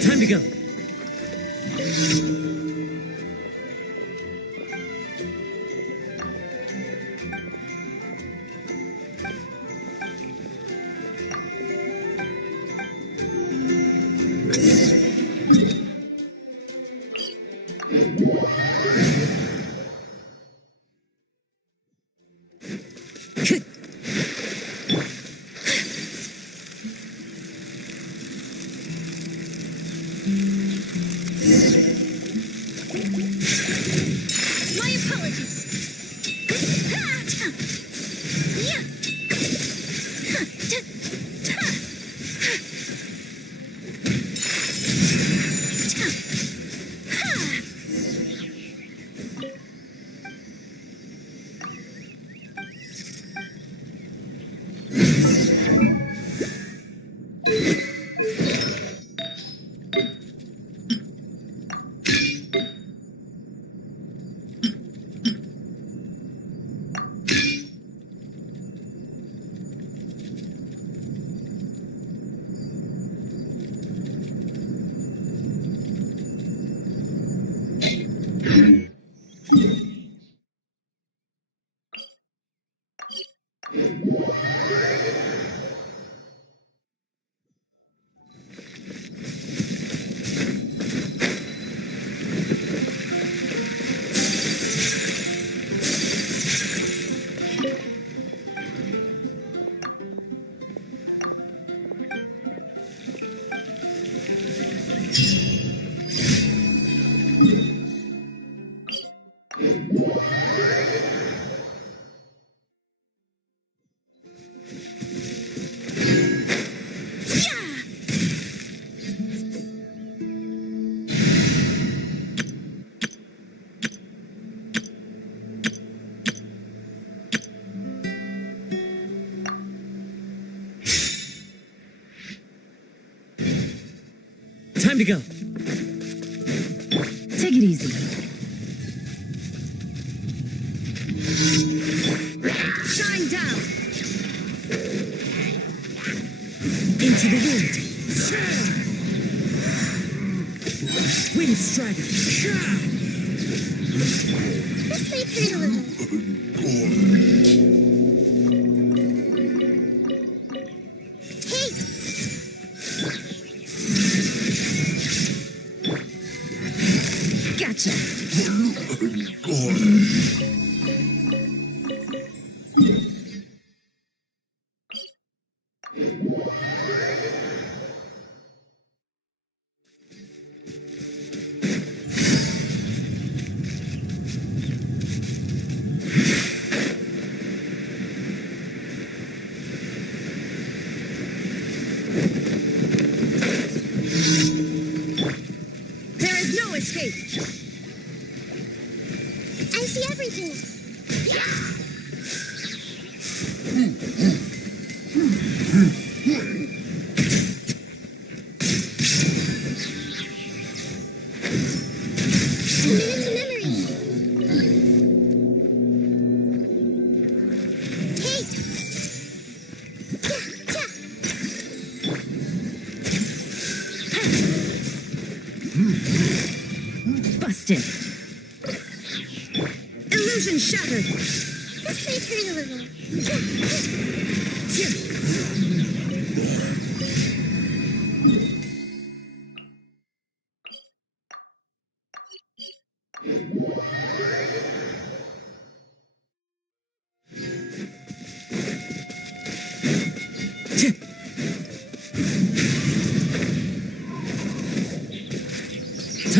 Time to go. Time to go. Take it easy. Shine down. Into the wind. Wind Strider. This way, Turtle. Gotcha. There is no escape. I see everything. Minutes of memory. Hey. Busted. Illusion shattered. This way, Turtle.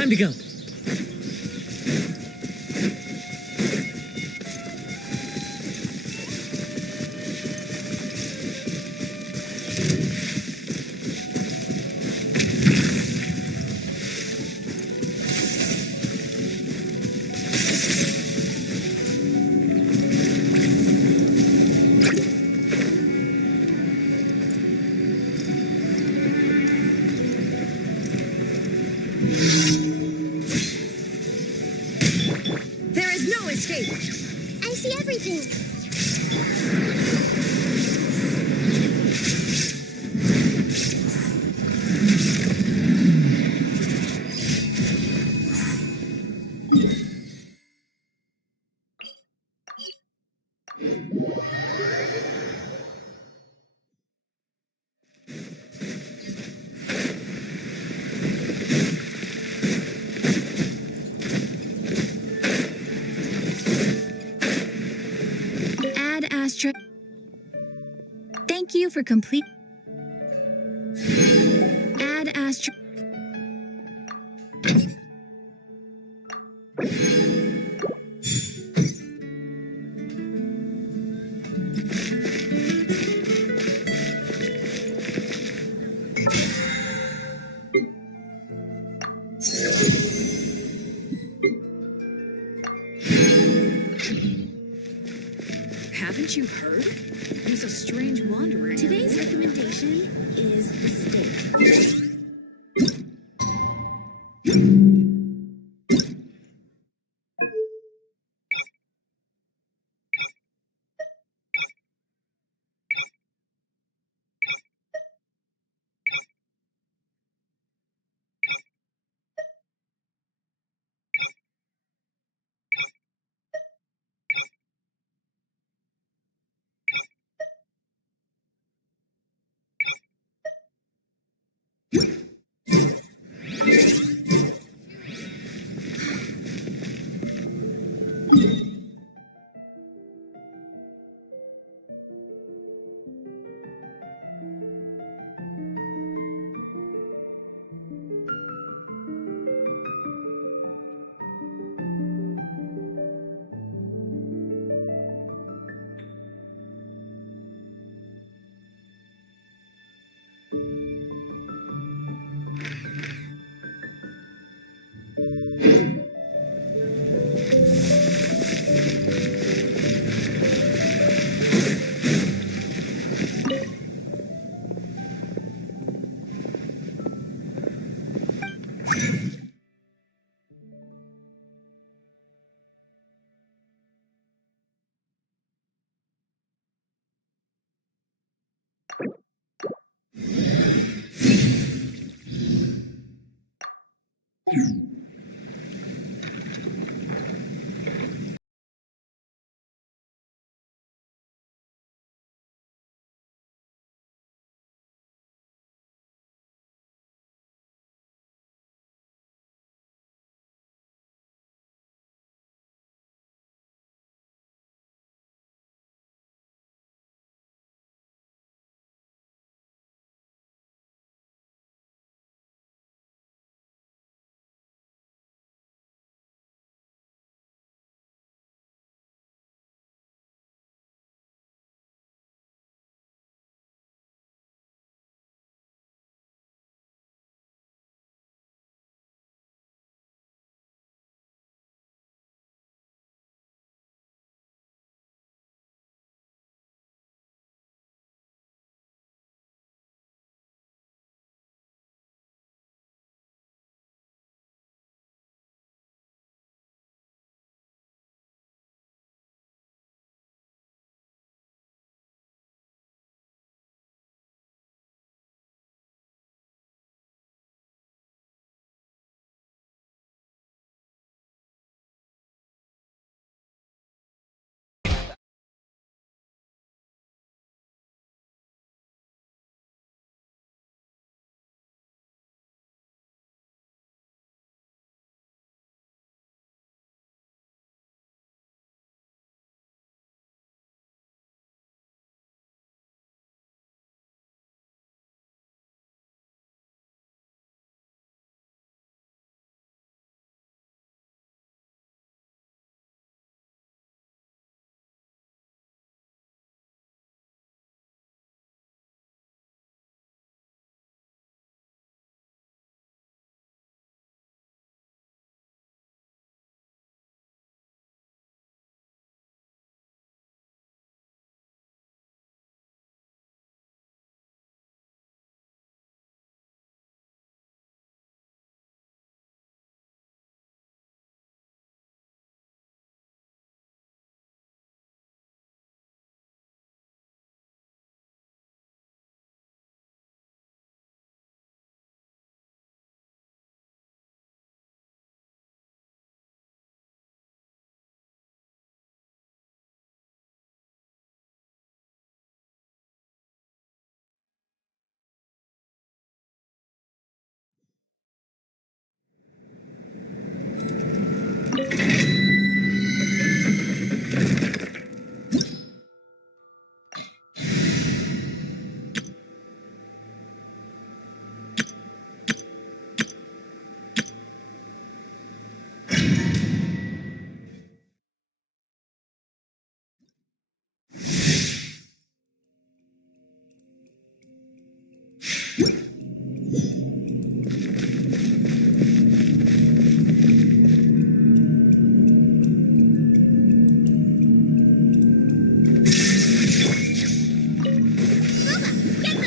Time to go. There is no escape. I see everything. Add asterisk. Thank you for complete. Add asterisk. Haven't you heard? He's a strange wanderer. Today's recommendation is the steak.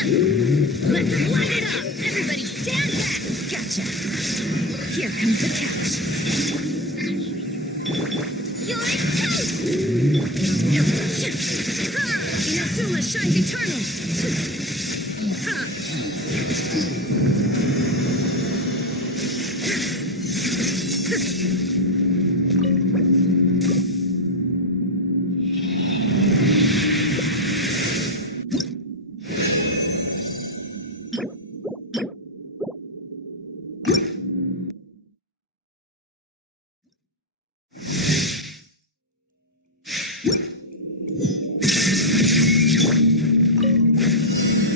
Let's light it up! Everybody stand back! Gotcha! Here comes the catch. You're toast! Inazuma shines eternal! Ha!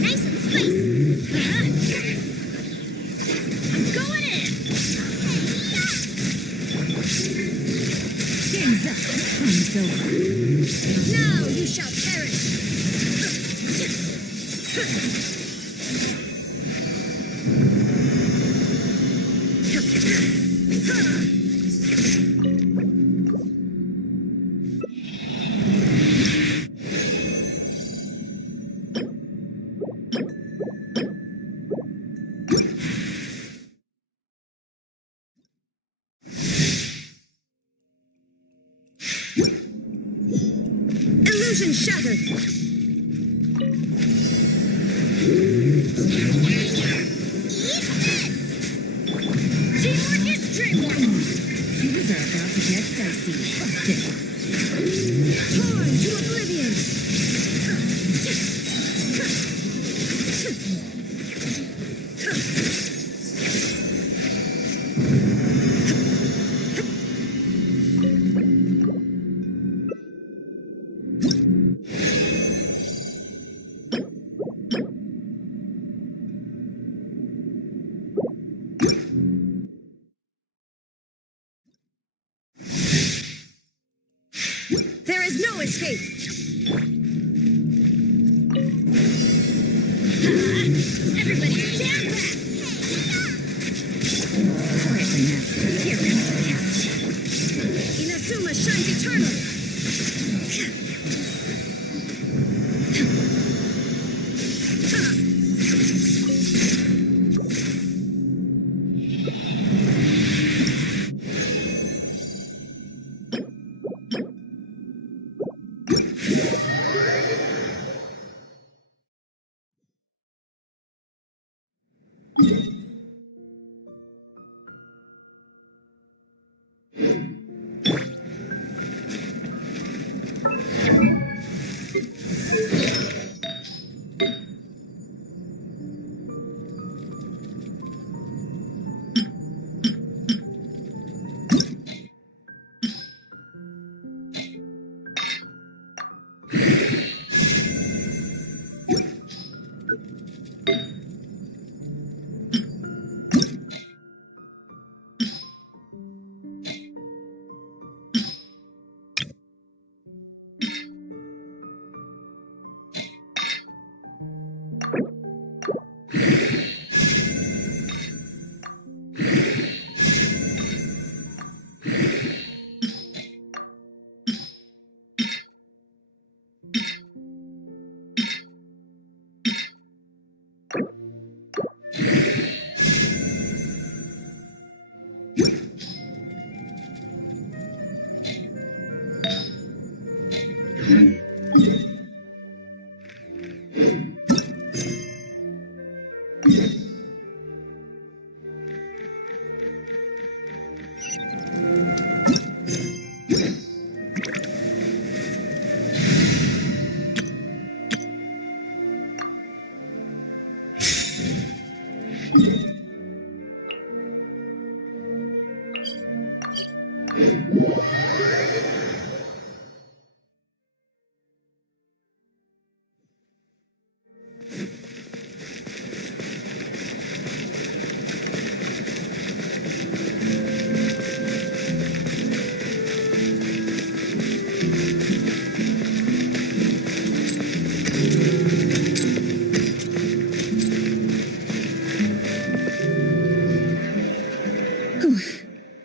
Nice and spicy! I'm going in! Game's up. Time's over. Now you shall perish! Illusion shattered! Teamwork is dreamwork! Things are about to get dicey. Busted. Torn to oblivion! There is no escape! Everybody stand back! Quietly now. Here comes the catch. Inazuma shines eternal!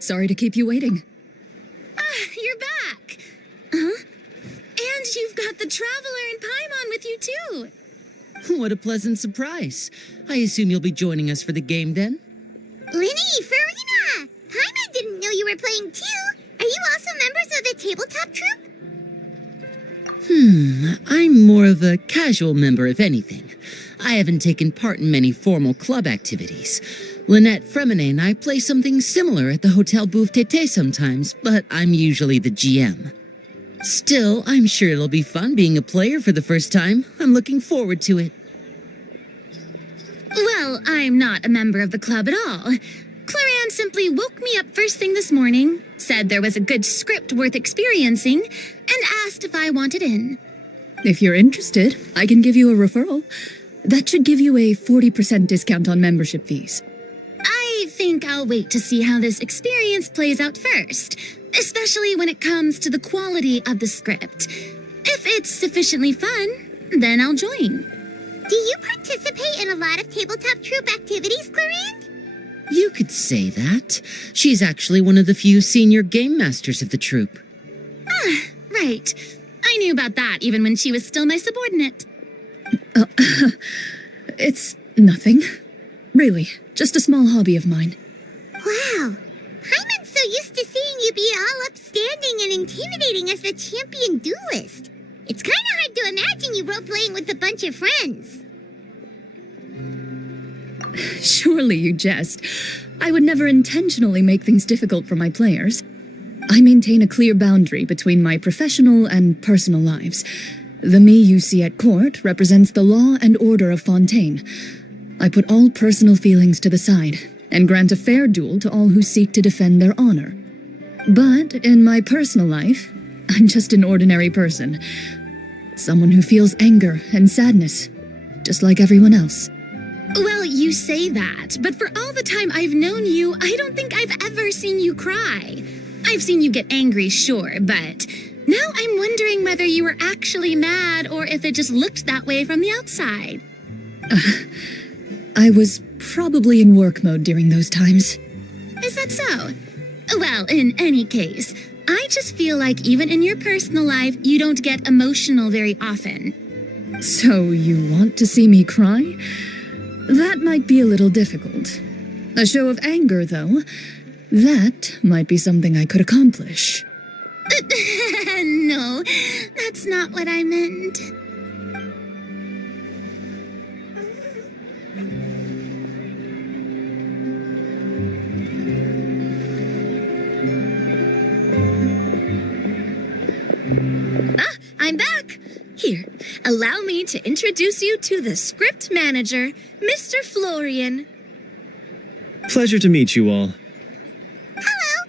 Sorry to keep you waiting. You're back! Huh? And you've got the Traveler and Paimon with you, too! what a pleasant surprise. I assume you'll be joining us for the game then? Linny, Farina! Paimon didn't know you were playing too. Are you also members of the tabletop troupe? I'm more of a casual member, if anything. I haven't taken part in many formal club activities. Lynette Fremine and I play something similar at the Hotel Bouffe Tété sometimes, but I'm usually the GM. Still, I'm sure it'll be fun being a player for the first time. I'm looking forward to it. Well, I'm not a member of the club at all. Clarion simply woke me up first thing this morning, said there was a good script worth experiencing, and asked if I wanted in. If you're interested, I can give you a referral. That should give you a 40% discount on membership fees. I think I'll wait to see how this experience plays out first, especially when it comes to the quality of the script. If it's sufficiently fun, then I'll join. Do you participate in a lot of tabletop troupe activities, Clarinde? You could say that. She's actually one of the few senior game masters of the troupe. Right. I knew about that even when she was still my subordinate. It's nothing. Really, just a small hobby of mine. Wow. Paimon's so used to seeing you be all upstanding and intimidating as the champion duelist. It's kind of hard to imagine you role-playing with a bunch of friends. Surely you jest. I would never intentionally make things difficult for my players. I maintain a clear boundary between my professional and personal lives. The me you see at court represents the law and order of Fontaine. I put all personal feelings to the side and grant a fair duel to all who seek to defend their honor. But in my personal life, I'm just an ordinary person. Someone who feels anger and sadness, just like everyone else. Well, you say that, but for all the time I've known you, I don't think I've ever seen you cry. I've seen you get angry, sure, but now I'm wondering whether you were actually mad or if it just looked that way from the outside. I was probably in work mode during those times. Is that so? Well, in any case, I just feel like even in your personal life, you don't get emotional very often. So you want to see me cry? That might be a little difficult. A show of anger, though, that might be something I could accomplish. No, that's not what I meant. I'm back. Here, allow me to introduce you to the script manager, Mr. Florian. Pleasure to meet you all. Hello.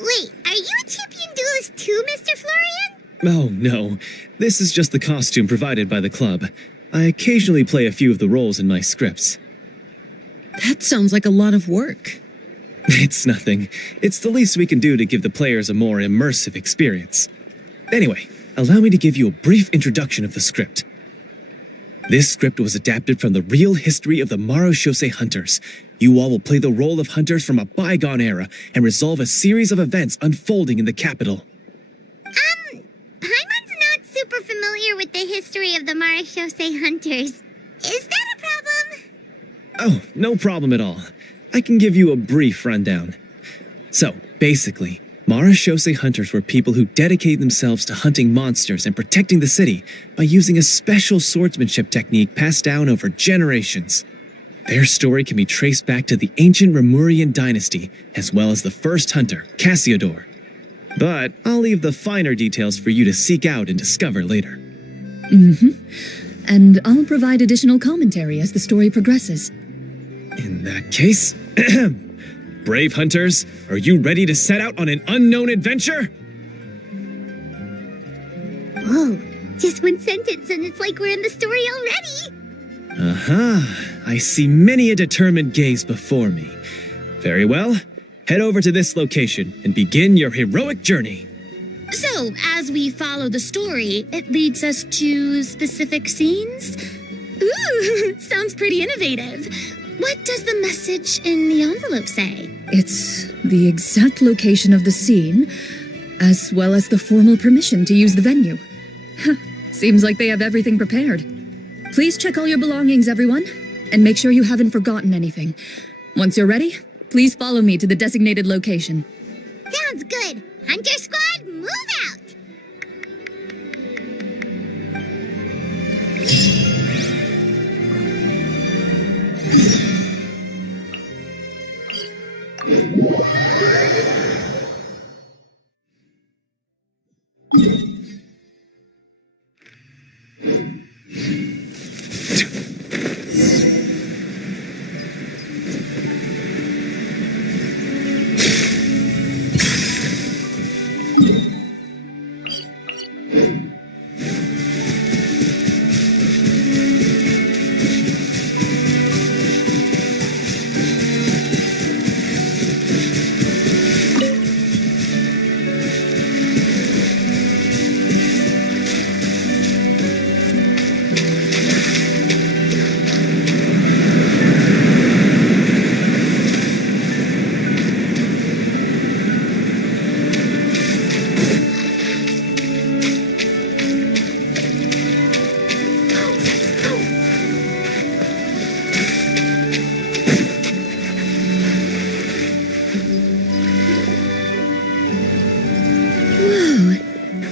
Wait, are you a champion duelist too, Mr. Florian? Oh, no. This is just the costume provided by the club. I occasionally play a few of the roles in my scripts. That sounds like a lot of work. It's nothing. It's the least we can do to give the players a more immersive experience. Anyway, allow me to give you a brief introduction of the script. This script was adapted from the real history of the Marechaussee Hunters. You all will play the role of hunters from a bygone era and resolve a series of events unfolding in the capital. Paimon's not super familiar with the history of the Marechaussee Hunters. Is that a problem? Oh, no problem at all. I can give you a brief rundown. So, basically, Marechaussee Hunters were people who dedicated themselves to hunting monsters and protecting the city by using a special swordsmanship technique passed down over generations. Their story can be traced back to the ancient Remurian dynasty, as well as the first hunter, Cassiodor. But I'll leave the finer details for you to seek out and discover later. And I'll provide additional commentary as the story progresses. In that case, brave hunters, are you ready to set out on an unknown adventure? Whoa, just one sentence and it's like we're in the story already. I see many a determined gaze before me. Very well, head over to this location and begin your heroic journey. So, as we follow the story, it leads us to specific scenes? Ooh, sounds pretty innovative. What does the message in the envelope say? It's the exact location of the scene, as well as the formal permission to use the venue. Seems like they have everything prepared. Please check all your belongings, everyone, and make sure you haven't forgotten anything. Once you're ready, please follow me to the designated location. Sounds good. Hunter Squad, move out!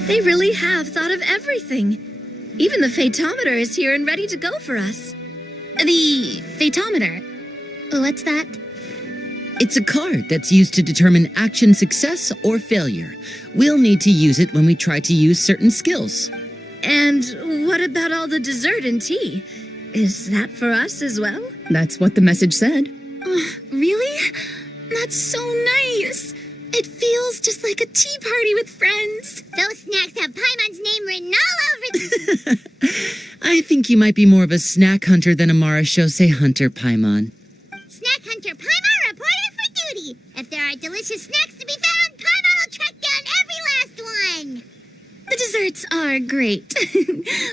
They really have thought of everything. Even the Fatometer is here and ready to go for us. The Fatometer? What's that? It's a card that's used to determine action success or failure. We'll need to use it when we try to use certain skills. And what about all the dessert and tea? Is that for us as well? That's what the message said. Really? That's so nice. It feels just like a tea party with friends. Those snacks have Paimon's name written all over them. I think you might be more of a snack hunter than a Marashose hunter, Paimon. Snack Hunter Paimon reporting for duty. If there are delicious snacks to be found, Paimon will track down every last one. The desserts are great.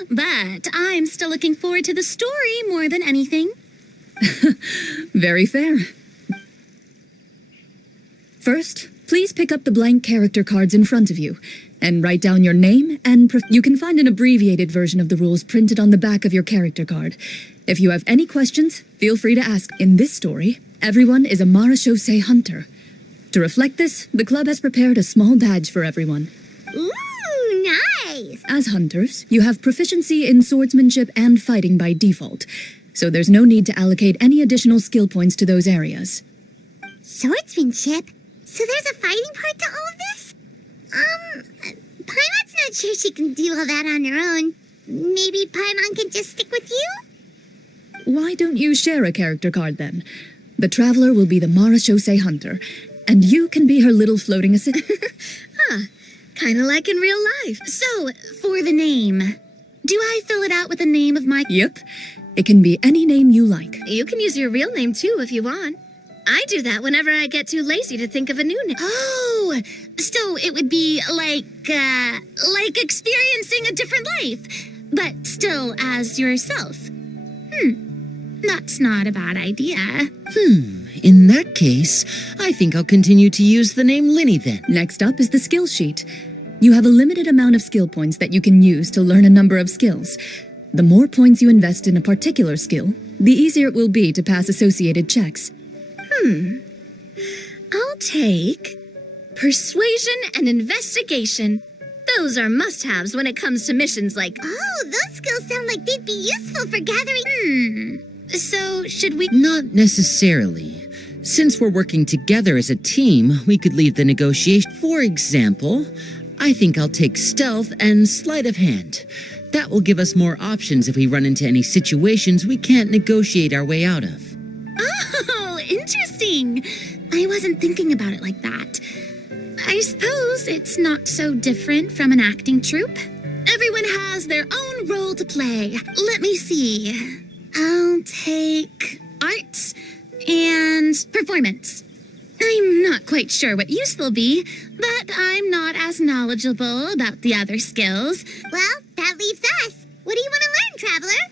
But I'm still looking forward to the story more than anything. Very fair. First, please pick up the blank character cards in front of you and write down your name and you can find an abbreviated version of the rules printed on the back of your character card. If you have any questions, feel free to ask. In this story, everyone is a Marashose hunter. To reflect this, the club has prepared a small badge for everyone. Ooh, nice. As hunters, you have proficiency in swordsmanship and fighting by default, so there's no need to allocate any additional skill points to those areas. Swordsmanship? So there's a fighting part to all of this? Paimon's not sure she can do all that on her own. Maybe Paimon can just stick with you? Why don't you share a character card then? The Traveler will be the Marashose hunter, and you can be her little floating assistant. Kind of like in real life. So, for the name, do I fill it out with the name of my... Yep. It can be any name you like. You can use your real name too if you want. I do that whenever I get too lazy to think of a new name. Oh, so it would be like experiencing a different life, but still as yourself. That's not a bad idea. In that case, I think I'll continue to use the name Linny then. Next up is the skill sheet. You have a limited amount of skill points that you can use to learn a number of skills. The more points you invest in a particular skill, the easier it will be to pass associated checks. I'll take persuasion and investigation. Those are must-haves when it comes to missions like... Oh, those skills sound like they'd be useful for gathering... So, should we... Not necessarily. Since we're working together as a team, we could leave the negotiation. For example, I think I'll take stealth and sleight of hand. That will give us more options if we run into any situations we can't negotiate our way out of. Oh, interesting. I wasn't thinking about it like that. I suppose it's not so different from an acting troupe. Everyone has their own role to play. Let me see. I'll take arts and performance. I'm not quite sure what use they'll be, but I'm not as knowledgeable about the other skills. Well, that leaves us. What do you want to learn, Traveler?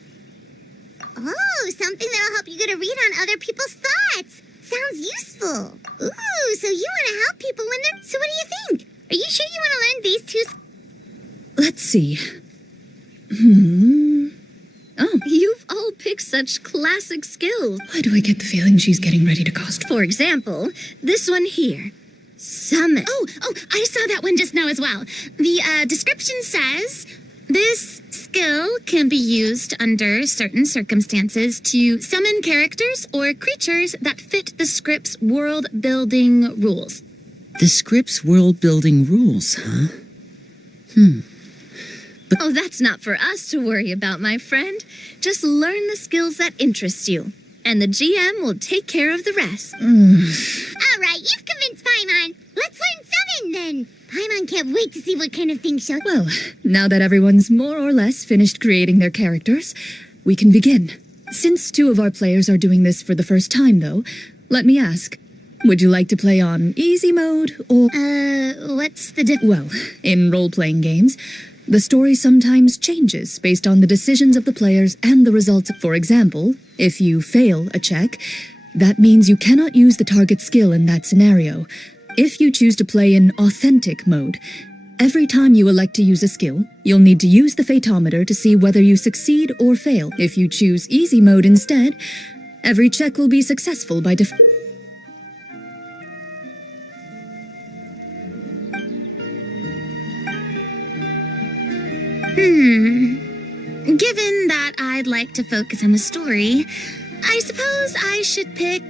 Oh, something that'll help you get a read on other people's thoughts. Sounds useful. Ooh, so you want to help people when they're... So what do you think? Are you sure you want to learn these two... Let's see. Oh, you pick such classic skills. Why do I get the feeling she's getting ready to cost? For example, this one here. Summon. Oh, I saw that one just now as well. The description says, this skill can be used under certain circumstances to summon characters or creatures that fit the script's world-building rules. The script's world-building rules, huh? Oh, that's not for us to worry about, my friend. Just learn the skills that interest you, and the GM will take care of the rest. All right, you've convinced Paimon. Let's learn Summon, then. Paimon can't wait to see what kind of things she'll... Well, now that everyone's more or less finished creating their characters, we can begin. Since 2 of our players are doing this for the first time, though, let me ask, would you like to play on easy mode or... What's the Well, in role-playing games, the story sometimes changes based on the decisions of the players and the results. For example, if you fail a check, that means you cannot use the target skill in that scenario. If you choose to play in authentic mode, every time you elect to use a skill, you'll need to use the Fatometer to see whether you succeed or fail. If you choose easy mode instead, every check will be successful by default. Given that I'd like to focus on the story, I suppose I should pick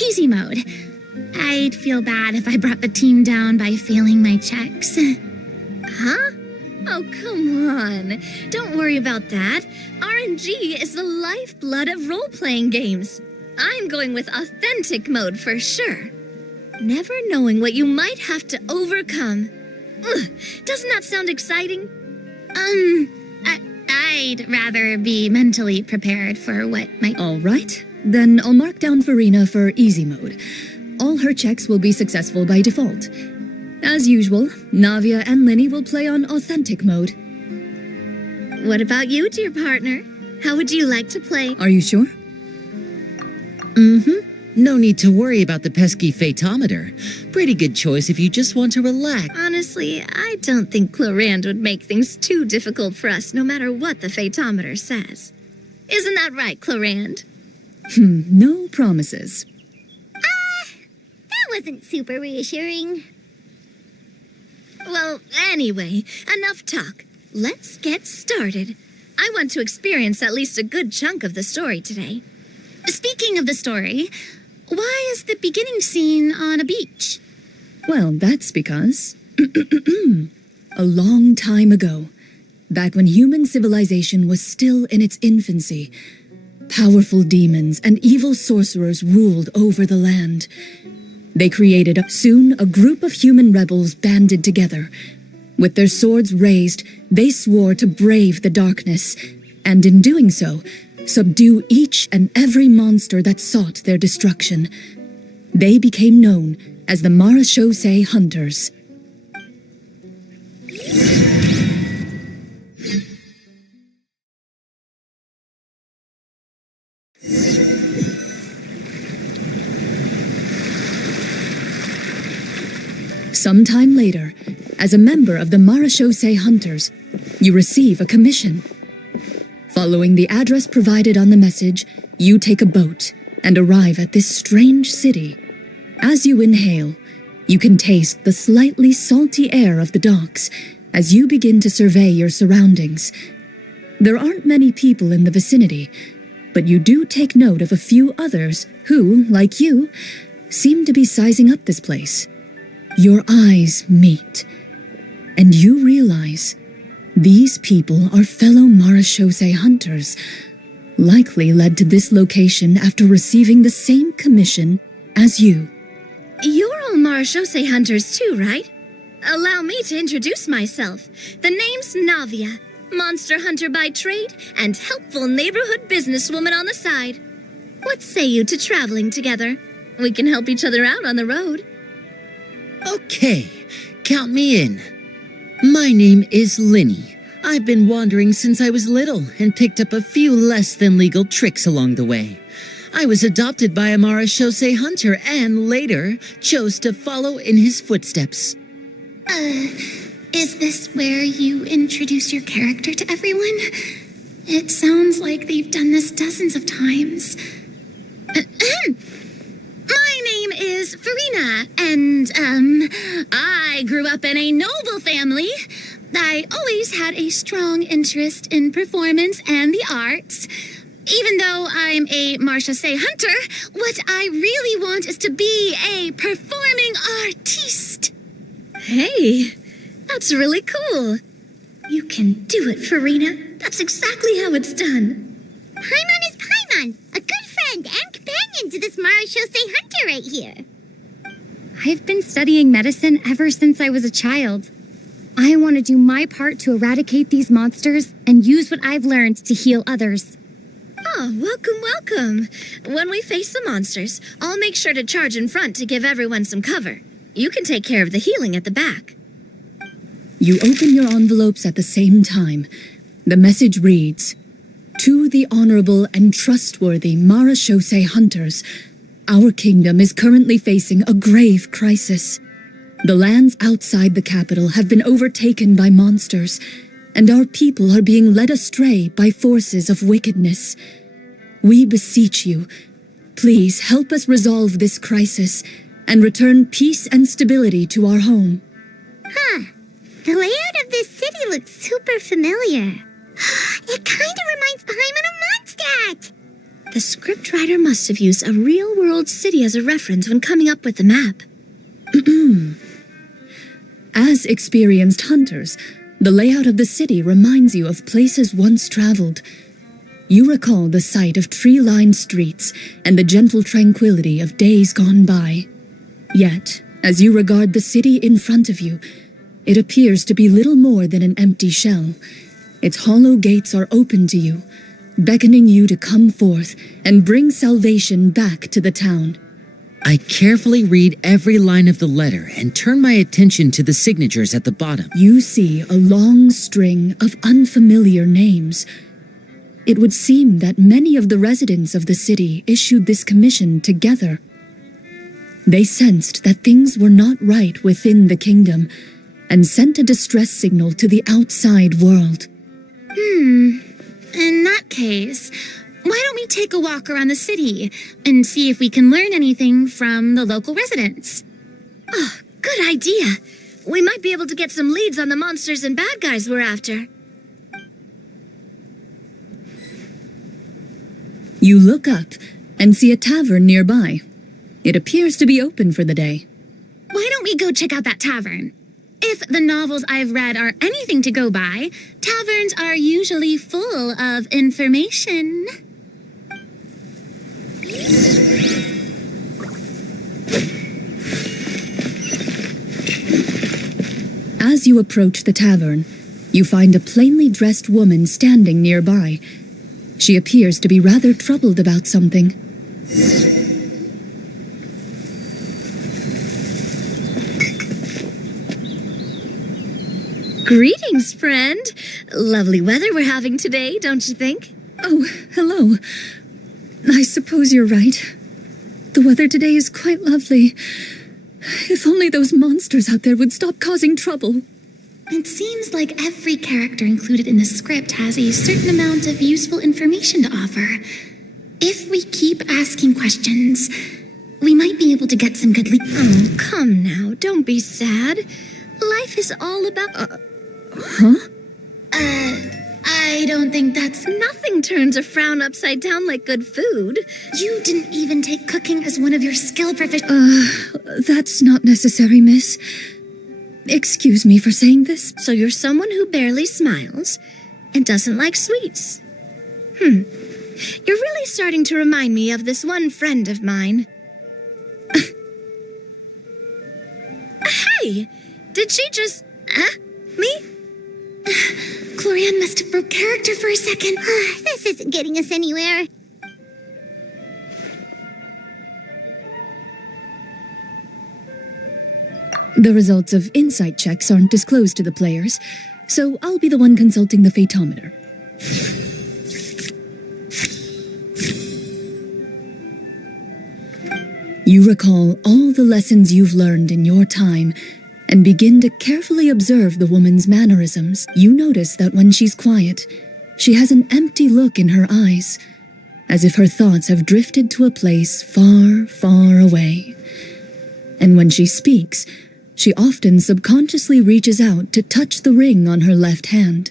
easy mode. I'd feel bad if I brought the team down by failing my checks. Huh? Oh, come on. Don't worry about that. RNG is the lifeblood of role-playing games. I'm going with authentic mode for sure. Never knowing what you might have to overcome. Ugh, doesn't that sound exciting? I'd rather be mentally prepared for what might... All right, then I'll mark down Farina for easy mode. All her checks will be successful by default. As usual, Navia and Linny will play on authentic mode. What about you, dear partner? How would you like to play? Are you sure? No need to worry about the pesky Fatometer. Pretty good choice if you just want to relax. Honestly, I don't think Clorand would make things too difficult for us no matter what the Fatometer says. Isn't that right, Clorand? No promises. That wasn't super reassuring. Well, anyway, enough talk. Let's get started. I want to experience at least a good chunk of the story today. Speaking of the story, why is the beginning scene on a beach? Well, that's because... a long time ago, back when human civilization was still in its infancy, powerful demons and evil sorcerers ruled over the land. They created soon a group of human rebels banded together. With their swords raised, they swore to brave the darkness, and in doing so, subdue each and every monster that sought their destruction. They became known as the Marashosei Hunters. Sometime later, as a member of the Marashosei Hunters, you receive a commission. Following the address provided on the message, you take a boat and arrive at this strange city. As you inhale, you can taste the slightly salty air of the docks as you begin to survey your surroundings. There aren't many people in the vicinity, but you do take note of a few others who, like you, seem to be sizing up this place. Your eyes meet, and you realize these people are fellow Marashosei hunters, likely led to this location after receiving the same commission as you. You're all Marashosei hunters too, right? Allow me to introduce myself. The name's Navia, monster hunter by trade and helpful neighborhood businesswoman on the side. What say you to traveling together? We can help each other out on the road. Okay, count me in. My name is Linny. I've been wandering since I was little and picked up a few less than legal tricks along the way. I was adopted by a Marashosei hunter and later chose to follow in his footsteps. Is this where you introduce your character to everyone? It sounds like they've done this dozens of times. My name is Farina, and, I grew up in a noble family. I always had a strong interest in performance and the arts. Even though I'm a marche-say hunter, what I really want is to be a performing artiste. Hey, that's really cool. You can do it, Farina. That's exactly how it's done. Paimon is Paimon, a good friend and companion to this marechaussee hunter right here. I've been studying medicine ever since I was a child. I want to do my part to eradicate these monsters and use what I've learned to heal others. Oh, welcome, welcome. When we face the monsters, I'll make sure to charge in front to give everyone some cover. You can take care of the healing at the back. You open your envelopes at the same time. The message reads, "To the honorable and trustworthy marechaussee hunters, our kingdom is currently facing a grave crisis. The lands outside the capital have been overtaken by monsters, and our people are being led astray by forces of wickedness. We beseech you, please help us resolve this crisis and return peace and stability to our home." The layout of this city looks super familiar. It kind of reminds Paimon of Mondstadt. The scriptwriter must have used a real-world city as a reference when coming up with the map. As experienced hunters, the layout of the city reminds you of places once traveled. You recall the sight of tree-lined streets and the gentle tranquility of days gone by. Yet, as you regard the city in front of you, it appears to be little more than an empty shell. Its hollow gates are open to you, beckoning you to come forth and bring salvation back to the town. I carefully read every line of the letter and turn my attention to the signatures at the bottom. You see a long string of unfamiliar names. It would seem that many of the residents of the city issued this commission together. They sensed that things were not right within the kingdom and sent a distress signal to the outside world. In that case, why don't we take a walk around the city and see if we can learn anything from the local residents? Oh, good idea. We might be able to get some leads on the monsters and bad guys we're after. You look up and see a tavern nearby. It appears to be open for the day. Why don't we go check out that tavern? If the novels I've read are anything to go by, taverns are usually full of information. As you approach the tavern, you find a plainly dressed woman standing nearby. She appears to be rather troubled about something. Greetings, friend. Lovely weather we're having today, don't you think? Oh, hello. I suppose you're right. The weather today is quite lovely. If only those monsters out there would stop causing trouble. It seems like every character included in the script has a certain amount of useful information to offer. If we keep asking questions, we might be able to get some good leads. Oh, come now, don't be sad. Life is all about... I don't think that's... Nothing turns a frown upside down like good food. You didn't even take cooking as one of your skill proficiencies. That's not necessary, miss. Excuse me for saying this. So you're someone who barely smiles and doesn't like sweets. You're really starting to remind me of this one friend of mine. Hey! Did she just... me? Clorian must have broke character for a second. This isn't getting us anywhere. The results of insight checks aren't disclosed to the players, so I'll be the one consulting the fatometer. You recall all the lessons you've learned in your time and begin to carefully observe the woman's mannerisms. You notice that when she's quiet, She has an empty look in her eyes, as if her thoughts have drifted to a place far, far away. And when she speaks, she often subconsciously reaches out to touch the ring on her left hand.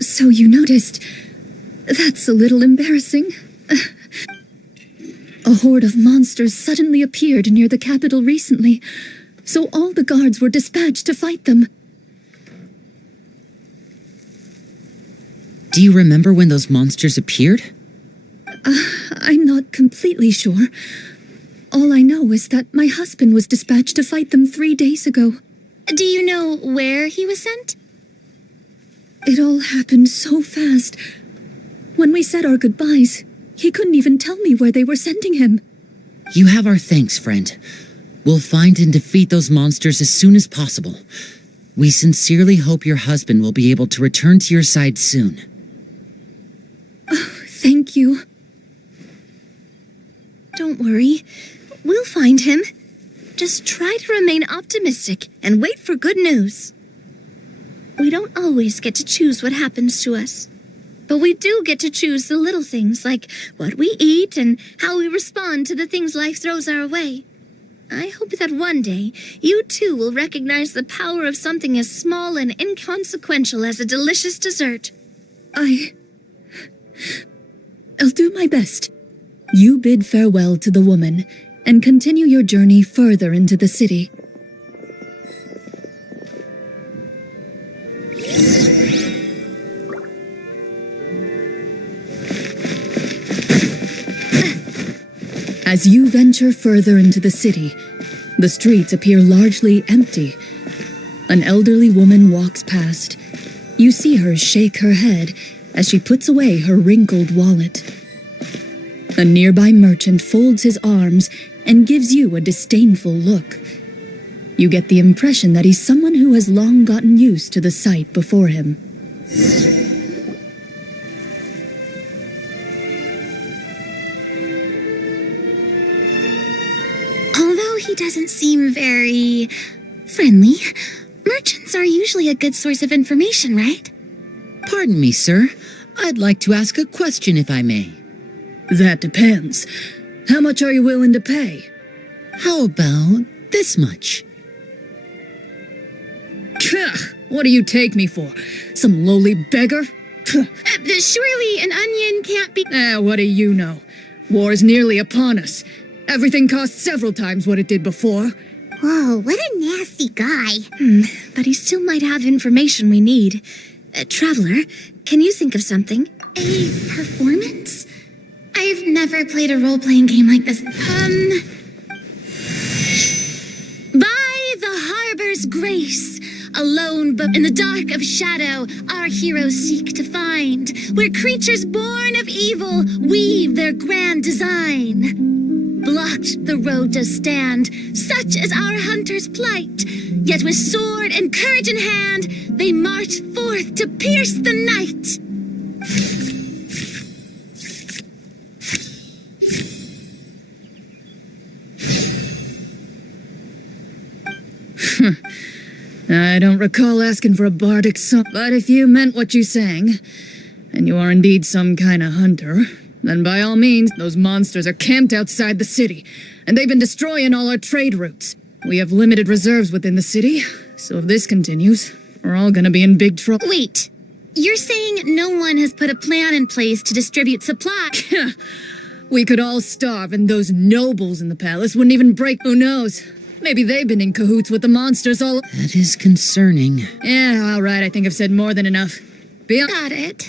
So you noticed. That's a little embarrassing. A horde of monsters suddenly appeared near the capital recently, so all the guards were dispatched to fight them. Do you remember when those monsters appeared? I'm not completely sure. All I know is that my husband was dispatched to fight them 3 days ago. Do you know where he was sent? It all happened so fast. When we said our goodbyes, he couldn't even tell me where they were sending him. You have our thanks, friend. We'll find and defeat those monsters as soon as possible. We sincerely hope your husband will be able to return to your side soon. Thank you. Don't worry. We'll find him. Just try to remain optimistic and wait for good news. We don't always get to choose what happens to us. But we do get to choose the little things like what we eat and how we respond to the things life throws our way. I hope that one day you too will recognize the power of something as small and inconsequential as a delicious dessert. I'll do my best. You bid farewell to the woman and continue your journey further into the city. As you venture further into the city, the streets appear largely empty. An elderly woman walks past. You see her shake her head as she puts away her wrinkled wallet. A nearby merchant folds his arms and gives you a disdainful look. You get the impression that he's someone who has long gotten used to the sight before him. Although he doesn't seem very friendly, merchants are usually a good source of information, right? Pardon me, sir. I'd like to ask a question if I may. That depends. How much are you willing to pay? How about this much? What do you take me for? Some lowly beggar? Surely an onion can't be... What do you know? War is nearly upon us. Everything costs several times what it did before. Whoa, what a nasty guy. But he still might have information we need. Traveler, can you think of something? A performance? I've never played a role-playing game like this. By the harbor's grace, alone but in the dark of shadow, our heroes seek to find, where creatures born of evil weave their grand design. Blocked the road does stand, such is our hunter's plight. Yet with sword and courage in hand, they march forth to pierce the night. I don't recall asking for a bardic song, but if you meant what you sang, and you are indeed some kind of hunter, then by all means, those monsters are camped outside the city, and they've been destroying all our trade routes. We have limited reserves within the city, so if this continues, we're all gonna be in big trouble. Wait, you're saying no one has put a plan in place to distribute supplies? We could all starve, and those nobles in the palace wouldn't even break. Who knows? Maybe they've been in cahoots with the monsters all... That is concerning. Yeah, all right, I think I've said more than enough. Got it.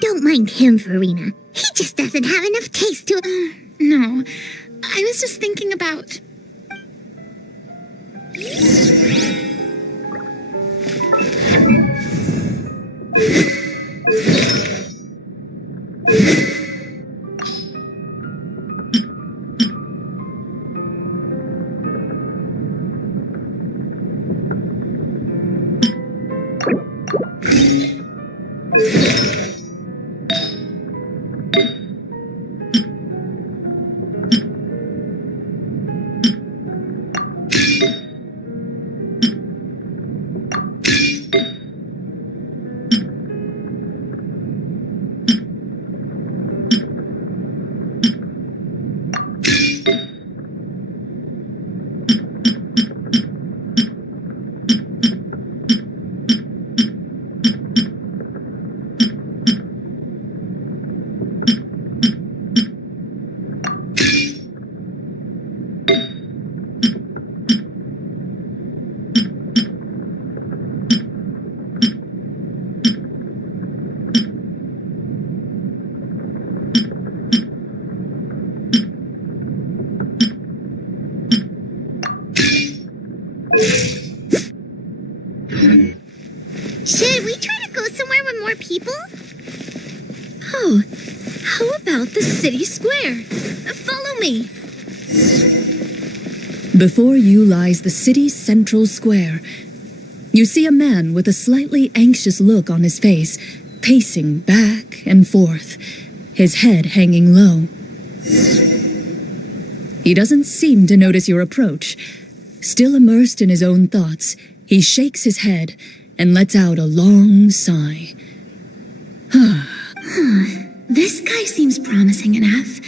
Don't mind him, Farina. He just doesn't have enough taste to... No, I was just thinking about... city square. Follow me. Before you lies the city's central square. You see a man with a slightly anxious look on his face, pacing back and forth, his head hanging low. He doesn't seem to notice your approach. Still immersed in his own thoughts, he shakes his head and lets out a long sigh. This guy seems promising enough.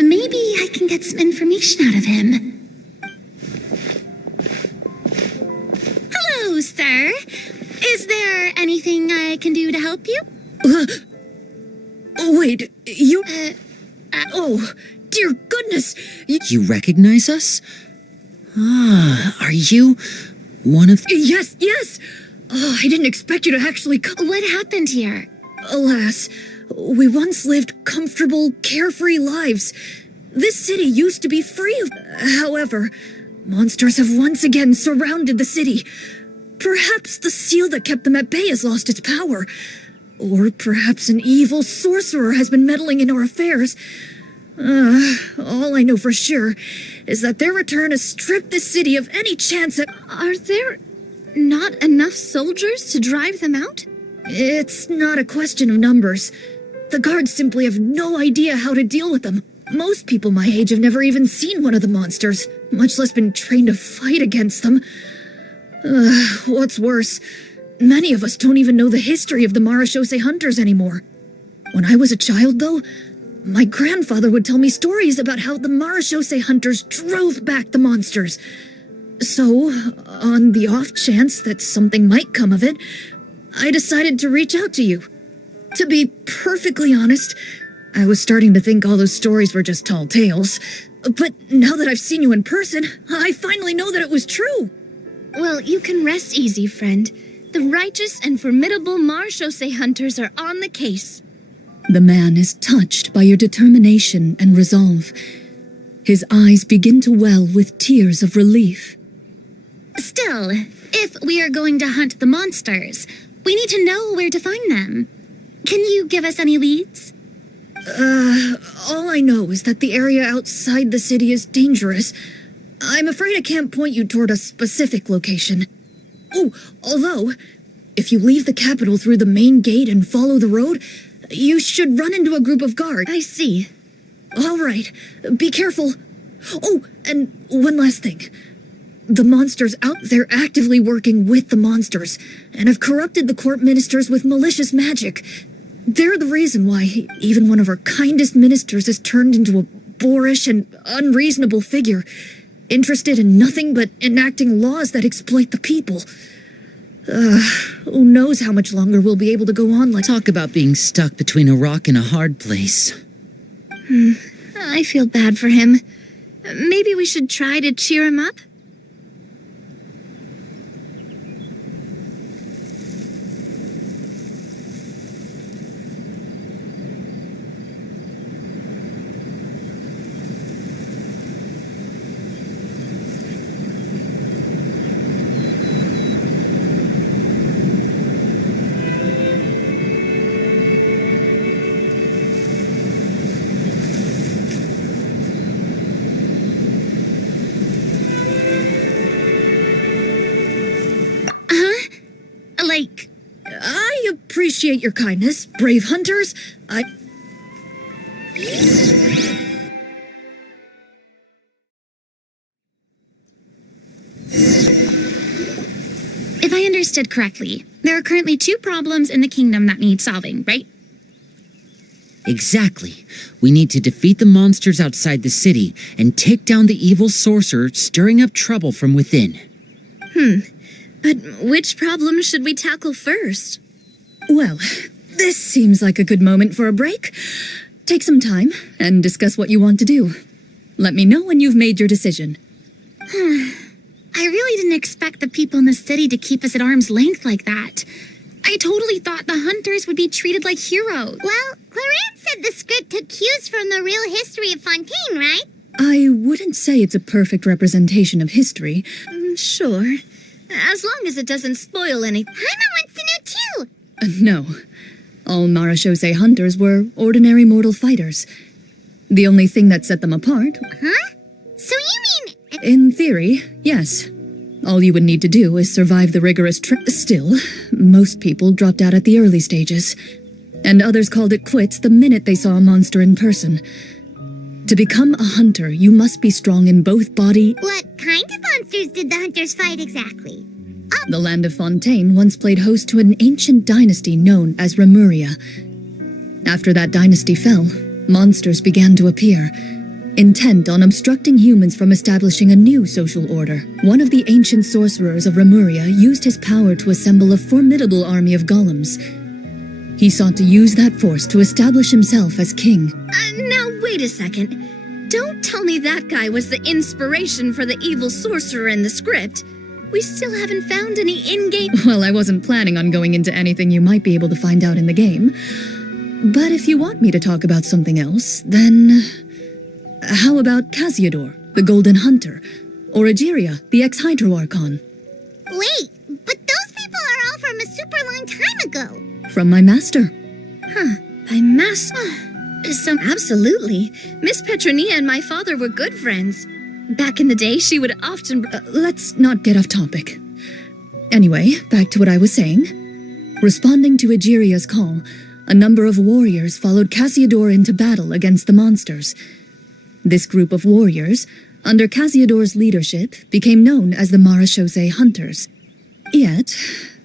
Maybe I can get some information out of him. Hello, sir. Is there anything I can do to help you? Wait, you... oh, dear goodness! You recognize us? Are you one of... Yes! Oh, I didn't expect you to actually come. What happened here? Alas, we once lived comfortable, carefree lives. This city used to be free. However, monsters have once again surrounded the city. Perhaps the seal that kept them at bay has lost its power. Or perhaps an evil sorcerer has been meddling in our affairs. All I know for sure is that their return has stripped this city of any chance at... Are there not enough soldiers to drive them out? It's not a question of numbers. The guards simply have no idea how to deal with them. Most people my age have never even seen one of the monsters, much less been trained to fight against them. What's worse, many of us don't even know the history of the Marashose hunters anymore. When I was a child, though, my grandfather would tell me stories about how the Marashose hunters drove back the monsters. So, on the off chance that something might come of it, I decided to reach out to you. To be perfectly honest, I was starting to think all those stories were just tall tales. But now that I've seen you in person, I finally know that it was true. Well, you can rest easy, friend. The righteous and formidable Marashose hunters are on the case. The man is touched by your determination and resolve. His eyes begin to well with tears of relief. Still, if we are going to hunt the monsters, we need to know where to find them. Can you give us any leads? All I know is that the area outside the city is dangerous. I'm afraid I can't point you toward a specific location. Oh, although, if you leave the capital through the main gate and follow the road, you should run into a group of guards. I see. All right, be careful. Oh, and one last thing. The monsters out there actively working with the monsters and have corrupted the court ministers with malicious magic. They're the reason why even one of our kindest ministers has turned into a boorish and unreasonable figure, interested in nothing but enacting laws that exploit the people. Who knows how much longer we'll be able to go on like... Talk about being stuck between a rock and a hard place. I feel bad for him. Maybe we should try to cheer him up? I appreciate your kindness, brave hunters. If I understood correctly, there are currently 2 problems in the kingdom that need solving, right? Exactly. We need to defeat the monsters outside the city and take down the evil sorcerer stirring up trouble from within. But which problem should we tackle first? Well, this seems like a good moment for a break. Take some time and discuss what you want to do. Let me know when you've made your decision. I really didn't expect the people in the city to keep us at arm's length like that. I totally thought the hunters would be treated like heroes. Well, Clarence said the script took cues from the real history of Fontaine, right? I wouldn't say it's a perfect representation of history. Sure. As long as it doesn't spoil anything. Paimon wants to know too. No. All Marashose hunters were ordinary mortal fighters. The only thing that set them apart. Huh? So you mean... In theory, yes. All you would need to do is survive the rigorous Still, most people dropped out at the early stages, and others called it quits the minute they saw a monster in person. To become a hunter, you must be strong in both body... What kind of monsters did the hunters fight exactly? The land of Fontaine once played host to an ancient dynasty known as Remuria. After that dynasty fell, monsters began to appear, intent on obstructing humans from establishing a new social order. One of the ancient sorcerers of Remuria used his power to assemble a formidable army of golems. He sought to use that force to establish himself as king. Now, wait a second. Don't tell me that guy was the inspiration for the evil sorcerer in the script. We still haven't found any in-game... Well, I wasn't planning on going into anything you might be able to find out in the game. But if you want me to talk about something else, then... How about Casiodor, the Golden Hunter? Or Egeria, the ex-Hydro Archon? Wait, but those people are all from a super long time ago. From my master. By master. So, absolutely. Miss Petronia and my father were good friends. Back in the day, she would often... Let's not get off topic. Anyway, back to what I was saying. Responding to Egeria's call, a number of warriors followed Casiodor into battle against the monsters. This group of warriors, under Casiodor's leadership, became known as the Marechaussee Hunters. Yet,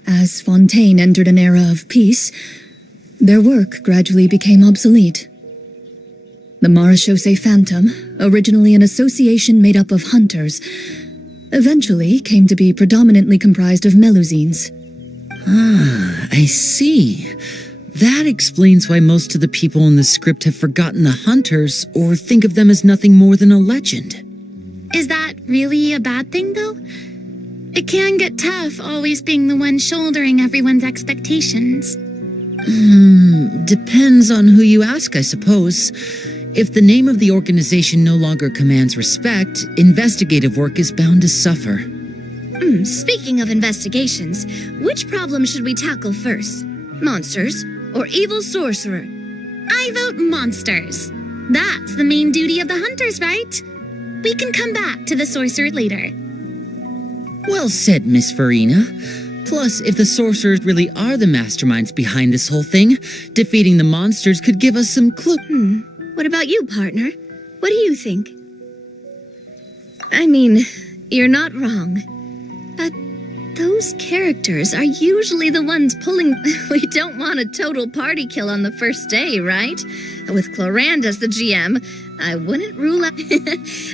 as Fontaine entered an era of peace, their work gradually became obsolete. The Marechaussee Phantom, originally an association made up of hunters, eventually came to be predominantly comprised of Melusines. Ah, I see. That explains why most of the people in the script have forgotten the hunters or think of them as nothing more than a legend. Is that really a bad thing, though? It can get tough always being the one shouldering everyone's expectations. Depends on who you ask, I suppose. If the name of the organization no longer commands respect, investigative work is bound to suffer. Speaking of investigations, which problem should we tackle first? Monsters or evil sorcerer? I vote monsters. That's the main duty of the hunters, right? We can come back to the sorcerer later. Well said, Miss Farina. Plus, if the sorcerers really are the masterminds behind this whole thing, defeating the monsters could give us some clue. What about you, partner? What do you think? I mean, you're not wrong. But those characters are usually the ones pulling... We don't want a total party kill on the first day, right? With Clorand as the GM, I wouldn't rule out...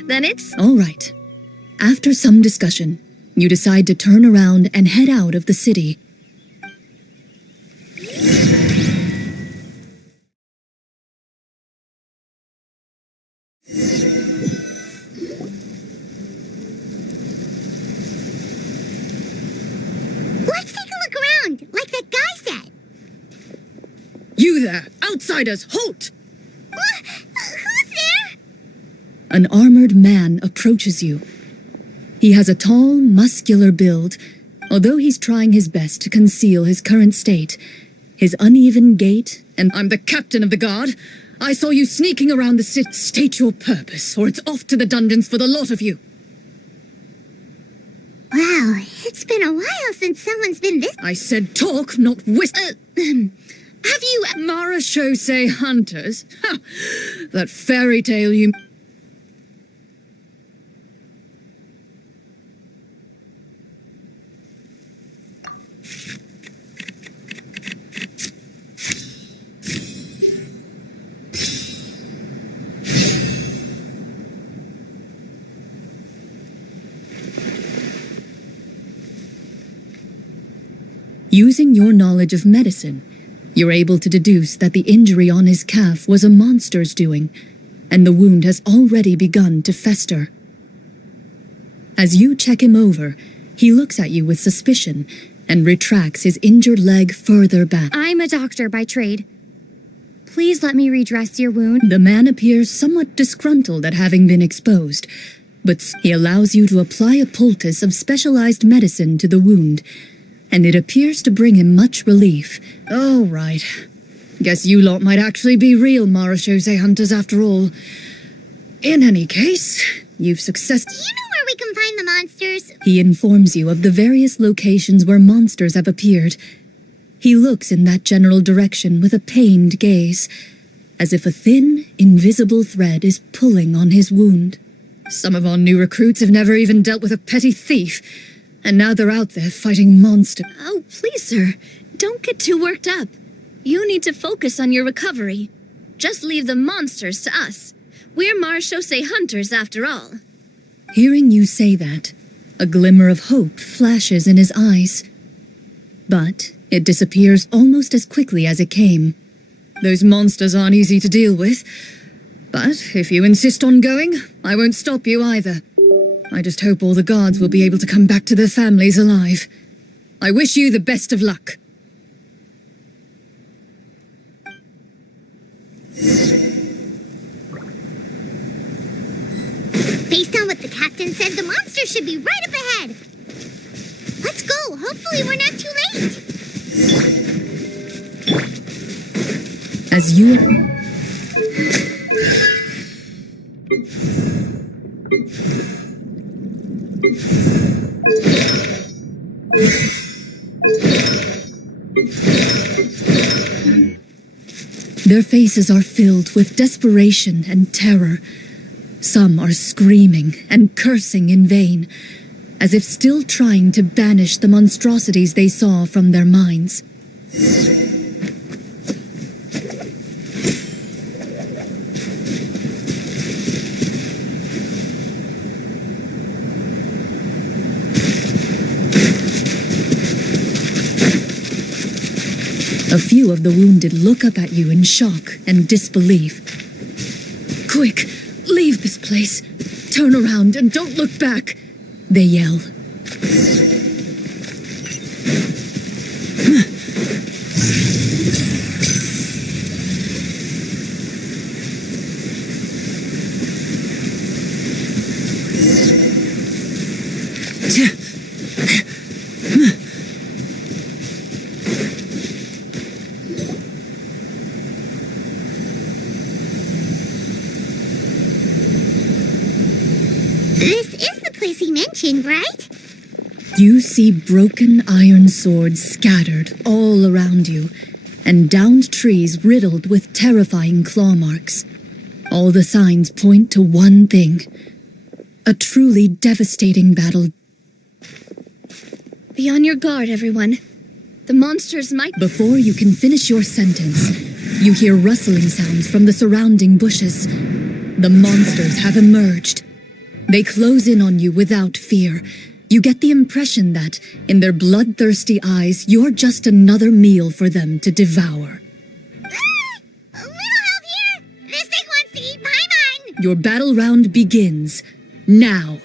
Then it's... All right. After some discussion, you decide to turn around and head out of the city. Let's take a look around, like that guy said. You there! Outsiders, halt! Who's there? An armored man approaches you. He has a tall, muscular build, although he's trying his best to conceal his current state. His uneven gait and... I'm the captain of the guard. I saw you sneaking around the city. State your purpose, or it's off to the dungeons for the lot of you. Wow, it's been a while since someone's been this... I said talk, not whisper. Have you... Marechaussee Hunters? Ha! That fairy tale you... Using your knowledge of medicine, you're able to deduce that the injury on his calf was a monster's doing, and the wound has already begun to fester. As you check him over, he looks at you with suspicion and retracts his injured leg further back. I'm a doctor by trade. Please let me redress your wound. The man appears somewhat disgruntled at having been exposed, but he allows you to apply a poultice of specialized medicine to the wound, and it appears to bring him much relief. Oh, right. Guess you lot might actually be real Marachose hunters after all. In any case, you've Do you know where we can find the monsters? He informs you of the various locations where monsters have appeared. He looks in that general direction with a pained gaze, as if a thin, invisible thread is pulling on his wound. Some of our new recruits have never even dealt with a petty thief, and now they're out there fighting monsters. Oh, please, sir. Don't get too worked up. You need to focus on your recovery. Just leave the monsters to us. We're Marachose hunters after all. Hearing you say that, a glimmer of hope flashes in his eyes. But it disappears almost as quickly as it came. Those monsters aren't easy to deal with. But if you insist on going, I won't stop you either. I just hope all the guards will be able to come back to their families alive. I wish you the best of luck. Based on what the captain said, the monster should be right up ahead. Let's go. Hopefully we're not too late. As you... Their faces are filled with desperation and terror. Some are screaming and cursing in vain, as if still trying to banish the monstrosities they saw from their minds. A few of the wounded look up at you in shock and disbelief. Quick, leave this place. Turn around and don't look back, they yell. This is the place he mentioned, right? You see broken iron swords scattered all around you, and downed trees riddled with terrifying claw marks. All the signs point to one thing: a truly devastating battle. Be on your guard, everyone. The monsters might... Before you can finish your sentence, you hear rustling sounds from the surrounding bushes. The monsters have emerged. They close in on you without fear. You get the impression that, in their bloodthirsty eyes, you're just another meal for them to devour. A little help here. This thing wants to eat my mind. Your battle round begins now.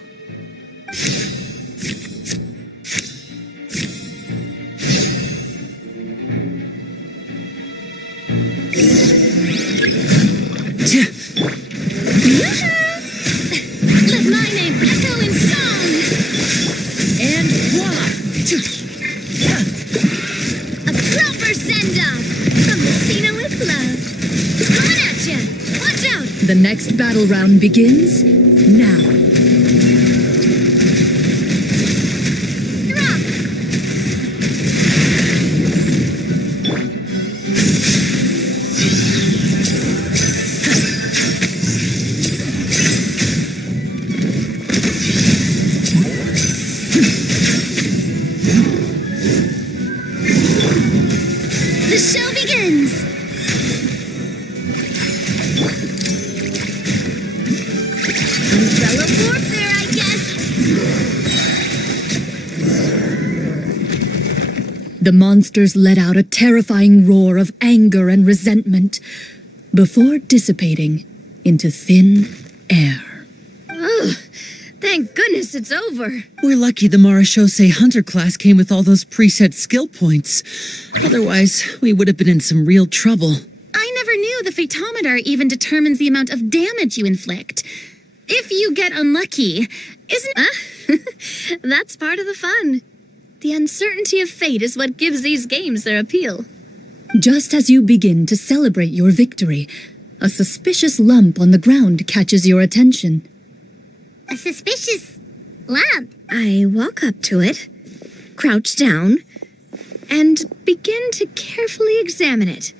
Let my name echo in song! And voila! A proper send-off from Messina with love. Coming at ya! Watch out! The next battle round begins now. Drop. The show begins! Umbrella warfare, I guess! The monsters let out a terrifying roar of anger and resentment before dissipating into thin air. Ugh, thank goodness it's over. We're lucky the Marachose Hunter class came with all those preset skill points. Otherwise, we would have been in some real trouble. I never knew the photometer even determines the amount of damage you inflict. If you get unlucky, isn't... That's part of the fun. The uncertainty of fate is what gives these games their appeal. Just as you begin to celebrate your victory, a suspicious lump on the ground catches your attention. A suspicious lump. I walk up to it, crouch down, and begin to carefully examine it.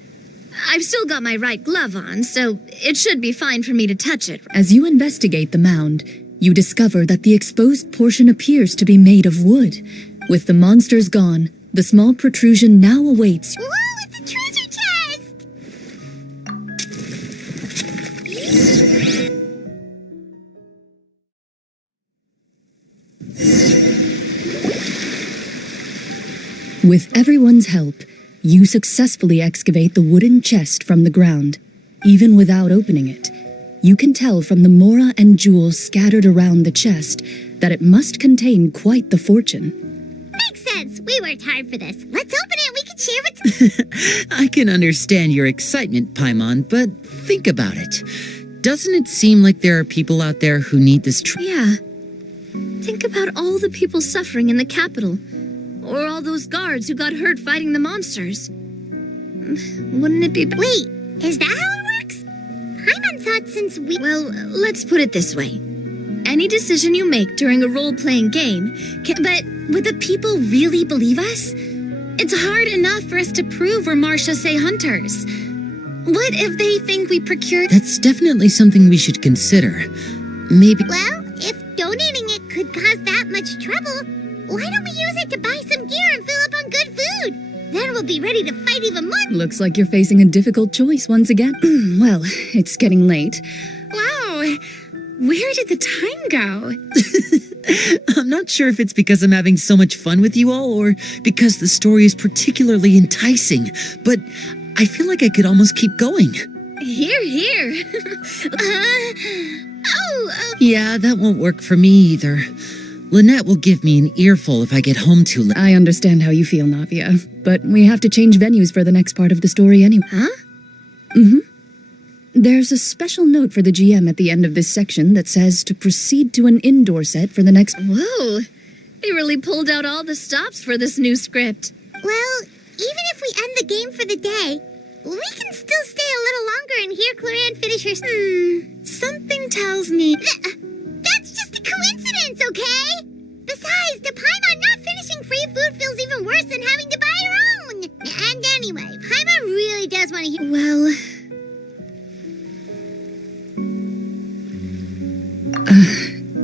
I've still got my right glove on, so it should be fine for me to touch it. As you investigate the mound, you discover that the exposed portion appears to be made of wood. With the monsters gone, the small protrusion now awaits. Whoa, it's a treasure chest! With everyone's help, you successfully excavate the wooden chest from the ground. Even without opening it, you can tell from the mora and jewels scattered around the chest that it must contain quite the fortune. Makes sense. We worked hard for this. Let's open it. We can share it. I can understand your excitement, Paimon, but think about it. Doesn't it seem like there are people out there who need this Yeah. Think about all the people suffering in the capital. Or all those guards who got hurt fighting the monsters. Wouldn't it be... Wait, is that how it works? Paimon thought since we... Well, let's put it this way. Any decision you make during a role-playing game can... But would the people really believe us? It's hard enough for us to prove we're Marchese hunters. What if they think we procured... That's definitely something we should consider. Maybe... Well, if donating it could cause that much trouble, why don't we use it to buy some gear and fill up on good food? Then we'll be ready to fight even more. Looks like you're facing a difficult choice once again. Well, it's getting late. Wow, where did the time go? I'm not sure if it's because I'm having so much fun with you all or because the story is particularly enticing, but I feel like I could almost keep going. Here, here. Yeah, that won't work for me either. Lynette will give me an earful if I get home too late. I understand how you feel, Navia, but we have to change venues for the next part of the story anyway. Huh? There's a special note for the GM at the end of this section that says to proceed to an indoor set for the next... Whoa. They really pulled out all the stops for this new script. Well, even if we end the game for the day, we can still stay a little longer and hear Claran finish her... Something tells me... That's just a coincidence, okay? Besides, the Paimon not finishing free food feels even worse than having to buy her own. And anyway, Paimon really does want to hear... Well...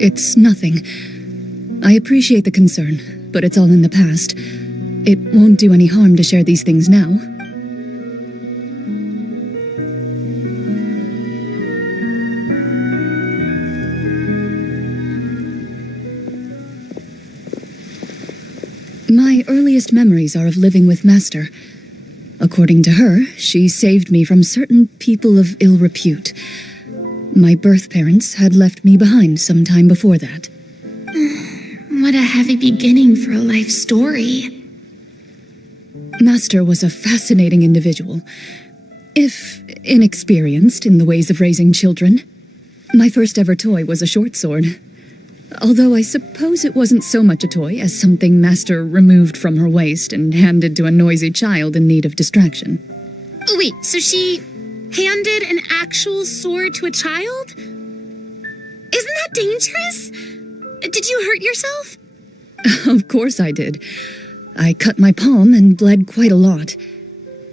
It's nothing. I appreciate the concern, but it's all in the past. It won't do any harm to share these things now. My earliest memories are of living with Master. According to her, she saved me from certain people of ill repute. My birth parents had left me behind some time before that. What a heavy beginning for a life story. Master was a fascinating individual, if inexperienced in the ways of raising children. My first ever toy was a short sword. Although I suppose it wasn't so much a toy as something Master removed from her waist and handed to a noisy child in need of distraction. Oh, wait, so she handed an actual sword to a child? Isn't that dangerous? Did you hurt yourself? Of course I did. I cut my palm and bled quite a lot.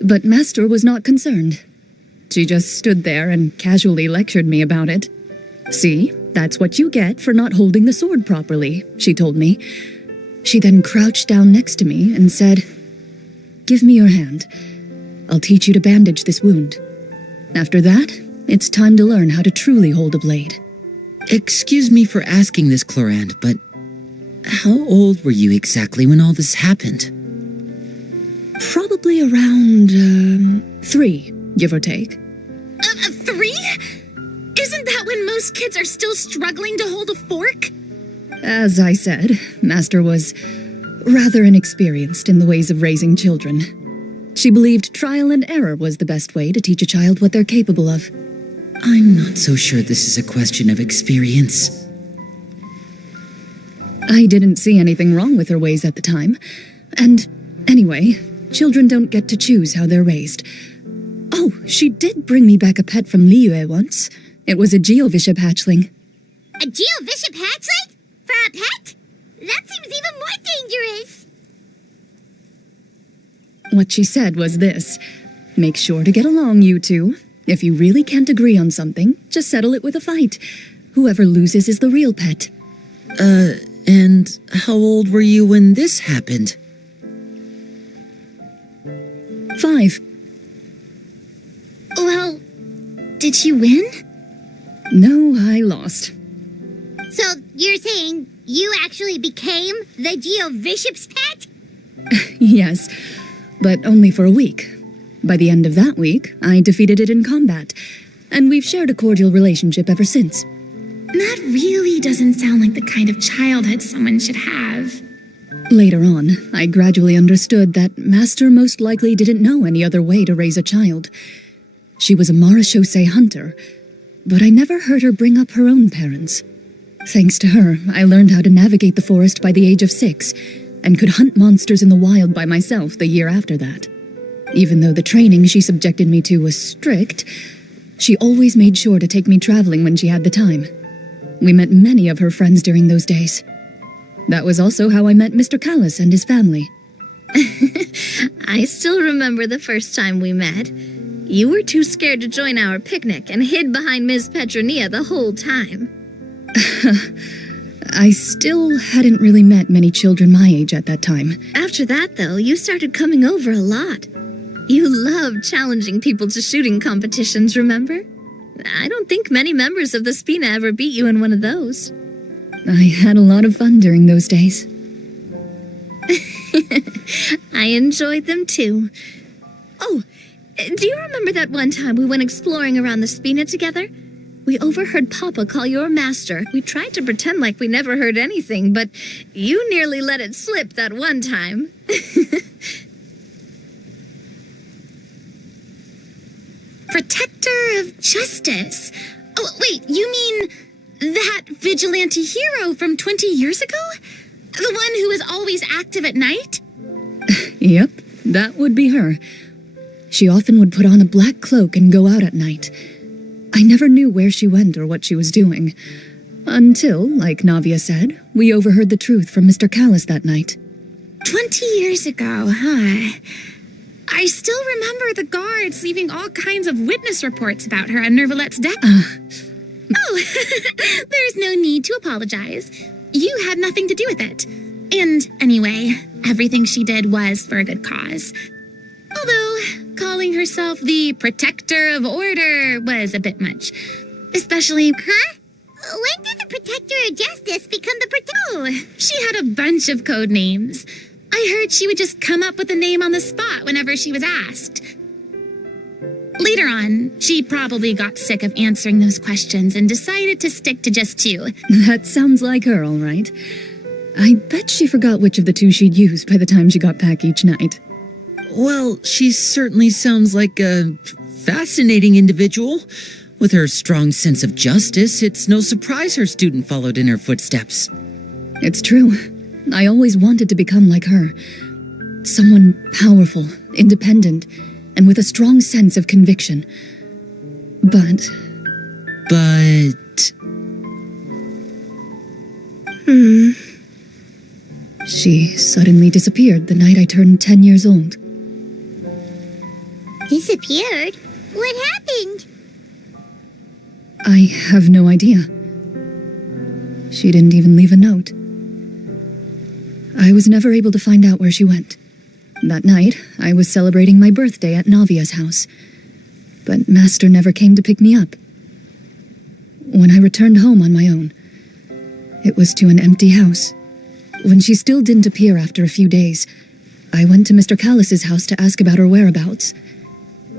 But Master was not concerned. She just stood there and casually lectured me about it. See, that's what you get for not holding the sword properly, she told me. She then crouched down next to me and said, "Give me your hand. I'll teach you to bandage this wound. After that, it's time to learn how to truly hold a blade." Excuse me for asking this, Clorand, but how old were you exactly when all this happened? Probably around, 3, give or take. 3? Isn't that when most kids are still struggling to hold a fork? As I said, Master was rather inexperienced in the ways of raising children. She believed trial and error was the best way to teach a child what they're capable of. I'm not so sure this is a question of experience. I didn't see anything wrong with her ways at the time. And anyway, Children don't get to choose how they're raised. Oh, she did bring me back a pet from Liyue once. It was a Geovishap hatchling. A Geovishap hatchling? For a pet? That seems even more dangerous. What she said was this: make sure to get along, you two. If you really can't agree on something, just settle it with a fight. Whoever loses is the real pet. And how old were you when this happened? 5. Well, did you win? No, I lost. So you're saying you actually became the Geovishap's pet? Yes, but only for a week. By the end of that week, I defeated it in combat, and we've shared a cordial relationship ever since. That really doesn't sound like the kind of childhood someone should have. Later on, I gradually understood that Master most likely didn't know any other way to raise a child. She was a Marashosei hunter, but I never heard her bring up her own parents. Thanks to her, I learned how to navigate the forest by the age of 6, and could hunt monsters in the wild by myself the year after that. Even though the training she subjected me to was strict, she always made sure to take me traveling when she had the time. We met many of her friends during those days. That was also how I met Mr. Callis and his family. I still remember the first time we met. You were too scared to join our picnic and hid behind Ms. Petronia the whole time. I still hadn't really met many children my age at that time. After that, though, you started coming over a lot. You loved challenging people to shooting competitions, remember? I don't think many members of the Spina ever beat you in one of those. I had a lot of fun during those days. I enjoyed them too. Oh, do you remember that one time we went exploring around the Spina together? We overheard Papa call your master. We tried to pretend like we never heard anything, but you nearly let it slip that one time. Protector of justice. Oh, wait, you mean that vigilante hero from 20 years ago? The one who is always active at night? Yep, that would be her. She often would put on a black cloak and go out at night. I never knew where she went or what she was doing. Until, like Navia said, we overheard the truth from Mr. Callis that night. 20 years ago, huh? I still remember the guards leaving all kinds of witness reports about her on Nervalette's deck. Oh, there's no need to apologize. You had nothing to do with it. And anyway, everything she did was for a good cause. Although, calling herself the Protector of Order was a bit much. Especially... Huh? When did the Protector of Justice become the Protector? Oh, she had a bunch of code names. I heard she would just come up with a name on the spot whenever she was asked. Later on, she probably got sick of answering those questions and decided to stick to just 2. That sounds like her, all right. I bet she forgot which of the 2 she'd used by the time she got back each night. Well, she certainly sounds like a fascinating individual. With her strong sense of justice, it's no surprise her student followed in her footsteps. It's true. I always wanted to become like her. Someone powerful, independent, and with a strong sense of conviction. But... She suddenly disappeared the night I turned 10 years old. Disappeared? What happened? I have no idea. She didn't even leave a note. I was never able to find out where she went. That night, I was celebrating my birthday at Navia's house, but Master never came to pick me up. When I returned home on my own, it was to an empty house. When she still didn't appear after a few days, I went to Mr. Callis's house to ask about her whereabouts,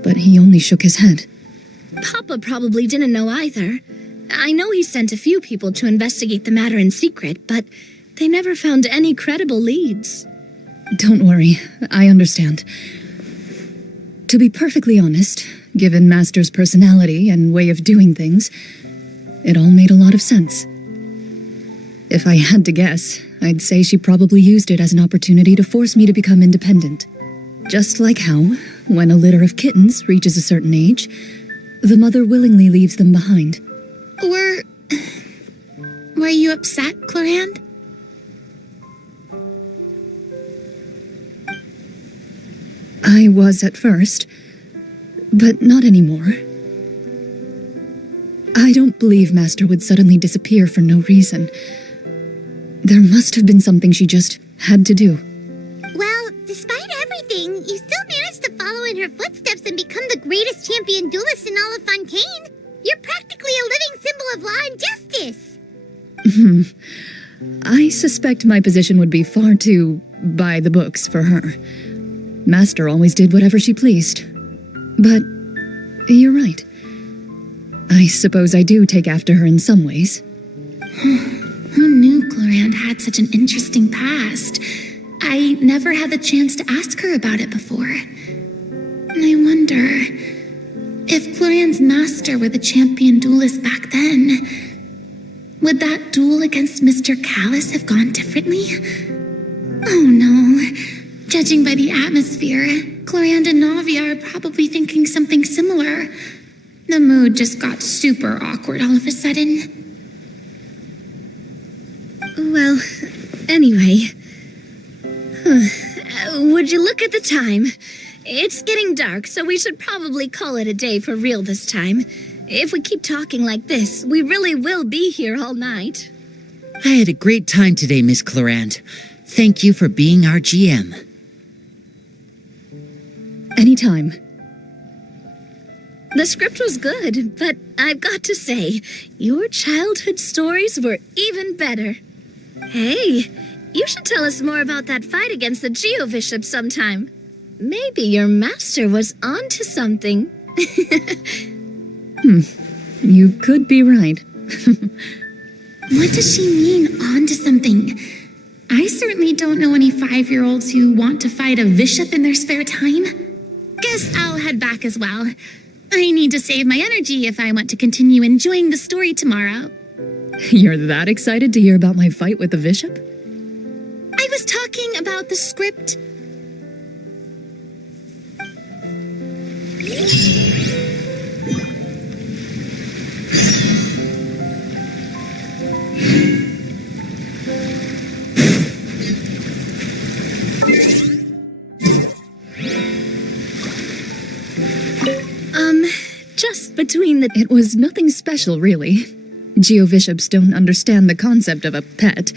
but he only shook his head. Papa probably didn't know either. I know he sent a few people to investigate the matter in secret, but they never found any credible leads. Don't worry, I understand. To be perfectly honest, given Master's personality and way of doing things, it all made a lot of sense. If I had to guess, I'd say she probably used it as an opportunity to force me to become independent. Just like how, when a litter of kittens reaches a certain age, the mother willingly leaves them behind. Were you upset, Clorand? I was at first, but not anymore. I don't believe Master would suddenly disappear for no reason. There must have been something she just had to do. Well, despite everything, you still managed to follow in her footsteps and become the greatest champion duelist in all of Fontaine. You're practically a living symbol of law and justice. I suspect my position would be far too by the books for her. Master always did whatever she pleased. But you're right. I suppose I do take after her in some ways. Who knew Clorand had such an interesting past? I never had the chance to ask her about it before. I wonder if Clorand's master were the champion duelist back then, would that duel against Mr. Callus have gone differently? Oh no. Judging by the atmosphere, Clorand and Navia are probably thinking something similar. The mood just got super awkward all of a sudden. Well, anyway. Would you look at the time? It's getting dark, so we should probably call it a day for real this time. If we keep talking like this, we really will be here all night. I had a great time today, Miss Clorand. Thank you for being our GM. Anytime. The script was good, but I've got to say, your childhood stories were even better. Hey, you should tell us more about that fight against the Geo-Bishop sometime. Maybe your master was onto something. You could be right. What does she mean, onto something? I certainly don't know any 5-year-olds who want to fight a bishop in their spare time. Guess I'll head back as well. I need to save my energy if I want to continue enjoying the story tomorrow. You're that excited to hear about my fight with the bishop? I was talking about the script. Just between the... It was nothing special, really. Geo-Bishops don't understand the concept of a pet.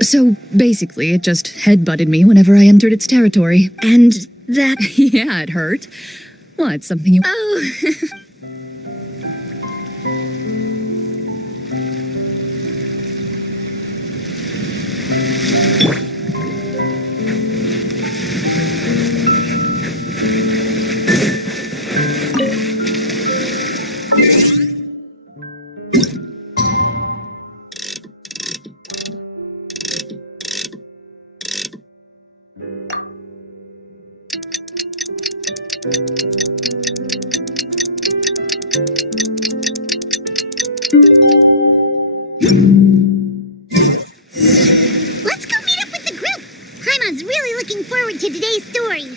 So, basically, it just headbutted me whenever I entered its territory. And that... Yeah, it hurt. What, something you... Oh... Let's go meet up with the group. Paimon's really looking forward to today's story.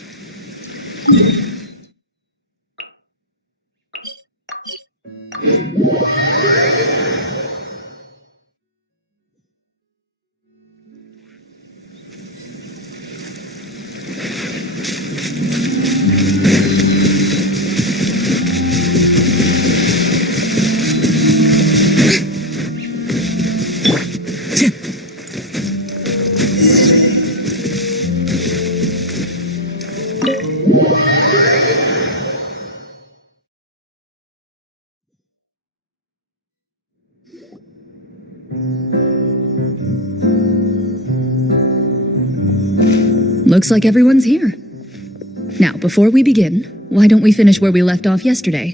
Looks like everyone's here. Now, before we begin, why don't we finish where we left off yesterday?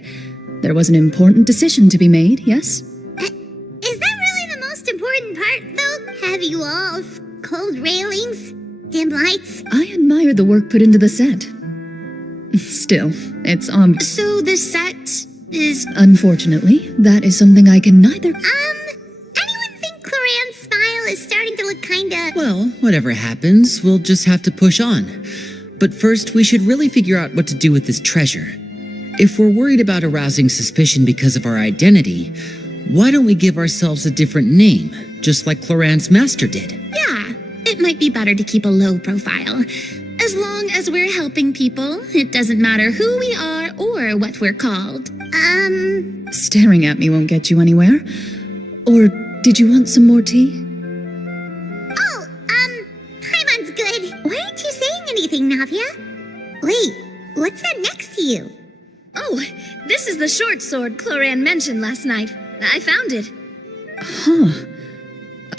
There was an important decision to be made, yes? Is that really the most important part, though? Have you all cold railings, dim lights? I admire the work put into the set. Still, it's So the set is... Unfortunately, that is something I can neither... Anyone think Clorand's smile is starting to look kinda... Well, whatever happens, we'll just have to push on. But first, we should really figure out what to do with this treasure. If we're worried about arousing suspicion because of our identity, why don't we give ourselves a different name, just like Cloran's master did? Yeah, it might be better to keep a low profile. As long as we're helping people, it doesn't matter who we are or what we're called. Staring at me won't get you anywhere. Or did you want some more tea? Paimon's good. Why aren't you saying anything, Navia? Wait, what's that next to you? Oh, this is the short sword Cloran mentioned last night. I found it. Huh.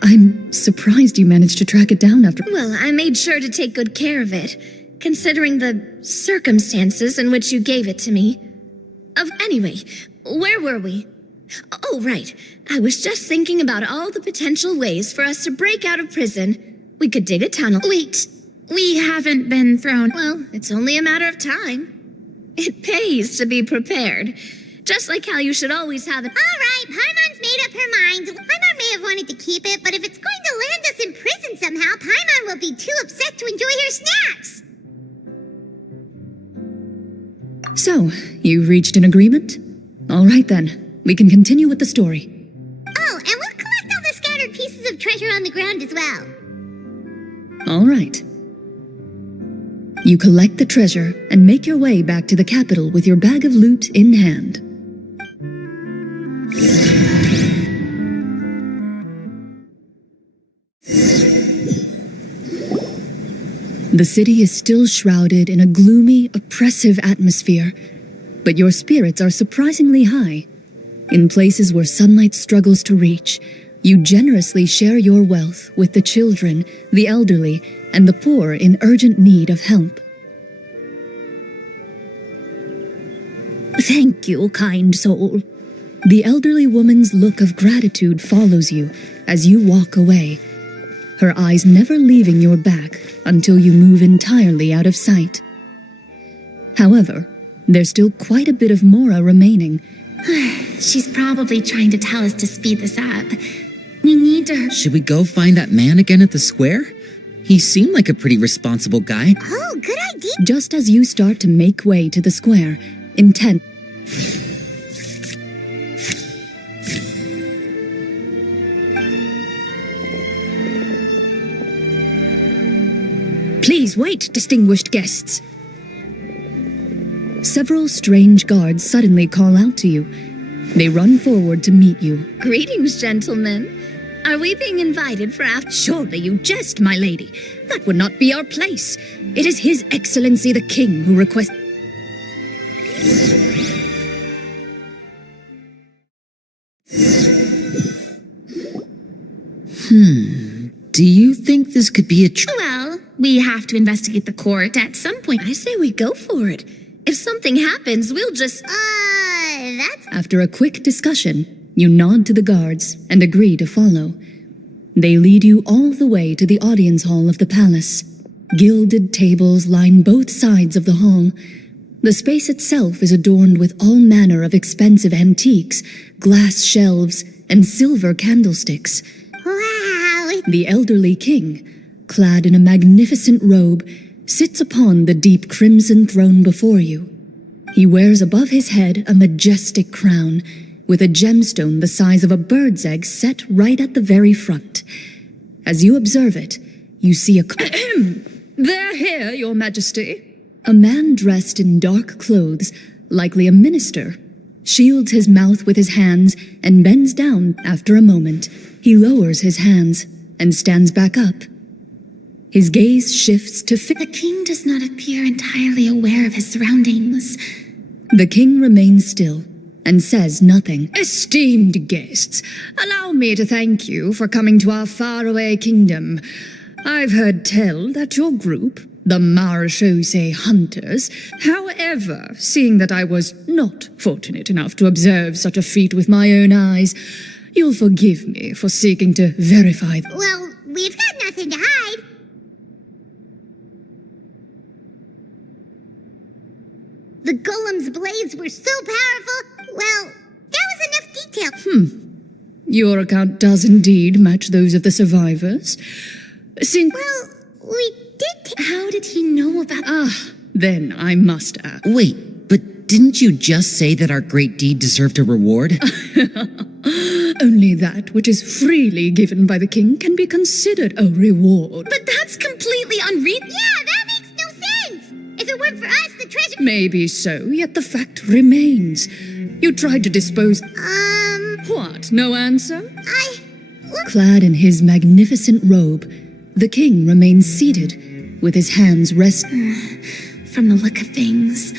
I'm surprised you managed to track it down after... Well, I made sure to take good care of it, considering the circumstances in which you gave it to me. Anyway, where were we? Oh, right. I was just thinking about all the potential ways for us to break out of prison. We could dig a tunnel. Wait, we haven't been thrown... Well, it's only a matter of time. It pays to be prepared. Just like how you should always have it. All right, Paimon's made up her mind. Paimon may have wanted to keep it, but if it's going to land us in prison somehow, Paimon will be too upset to enjoy her snacks. So, you've reached an agreement? All right then, we can continue with the story. Oh, and we'll collect all the scattered pieces of treasure on the ground as well. All right. You collect the treasure and make your way back to the capital with your bag of loot in hand. The city is still shrouded in a gloomy, oppressive atmosphere, but your spirits are surprisingly high. In places where sunlight struggles to reach, you generously share your wealth with the children, the elderly, and the poor in urgent need of help. Thank you, kind soul. The elderly woman's look of gratitude follows you as you walk away, her eyes never leaving your back until you move entirely out of sight. However, there's still quite a bit of Mora remaining. She's probably trying to tell us to speed this up. We need to... Should we go find that man again at the square? He seemed like a pretty responsible guy. Oh, good idea. Just as you start to make way to the square, intent... Please wait, distinguished guests. Several strange guards suddenly call out to you. They run forward to meet you. Greetings, gentlemen. Are we being invited for after... Surely you jest, my lady. That would not be our place. It is His Excellency the King who requests... Do you think this could be a Well, we have to investigate the court at some point. I say we go for it. If something happens, we'll just... That's... After a quick discussion, you nod to the guards and agree to follow. They lead you all the way to the audience hall of the palace. Gilded tables line both sides of the hall. The space itself is adorned with all manner of expensive antiques, glass shelves, and silver candlesticks. Wow. The elderly king, clad in a magnificent robe, sits upon the deep crimson throne before you. He wears above his head a majestic crown, with a gemstone the size of a bird's egg set right at the very front. As you observe it, you see a... They're here, your majesty. A man dressed in dark clothes, likely a minister, shields his mouth with his hands and bends down. After a moment, he lowers his hands and stands back up. His gaze shifts to... The king does not appear entirely aware of his surroundings. The king remains still and says nothing. Esteemed guests, allow me to thank you for coming to our faraway kingdom. I've heard tell that your group, the Marechaussee Hunters, however, seeing that I was not fortunate enough to observe such a feat with my own eyes, you'll forgive me for seeking to verify... Well, we've got nothing to hide. The golem's blades were so powerful. Well, that was enough detail. Your account does indeed match those of the survivors. Since... Well, We did How did he know about Then I must ask. Wait, but didn't you just say that our great deed deserved a reward? Only that which is freely given by the king can be considered a reward. But that's completely unreasonable. Yeah, that makes no sense! If it weren't for us, the treasure... Maybe so, yet the fact remains. You tried to dispose... What, no answer? Clad in his magnificent robe, the king remains seated, with his hands resting. From the look of things,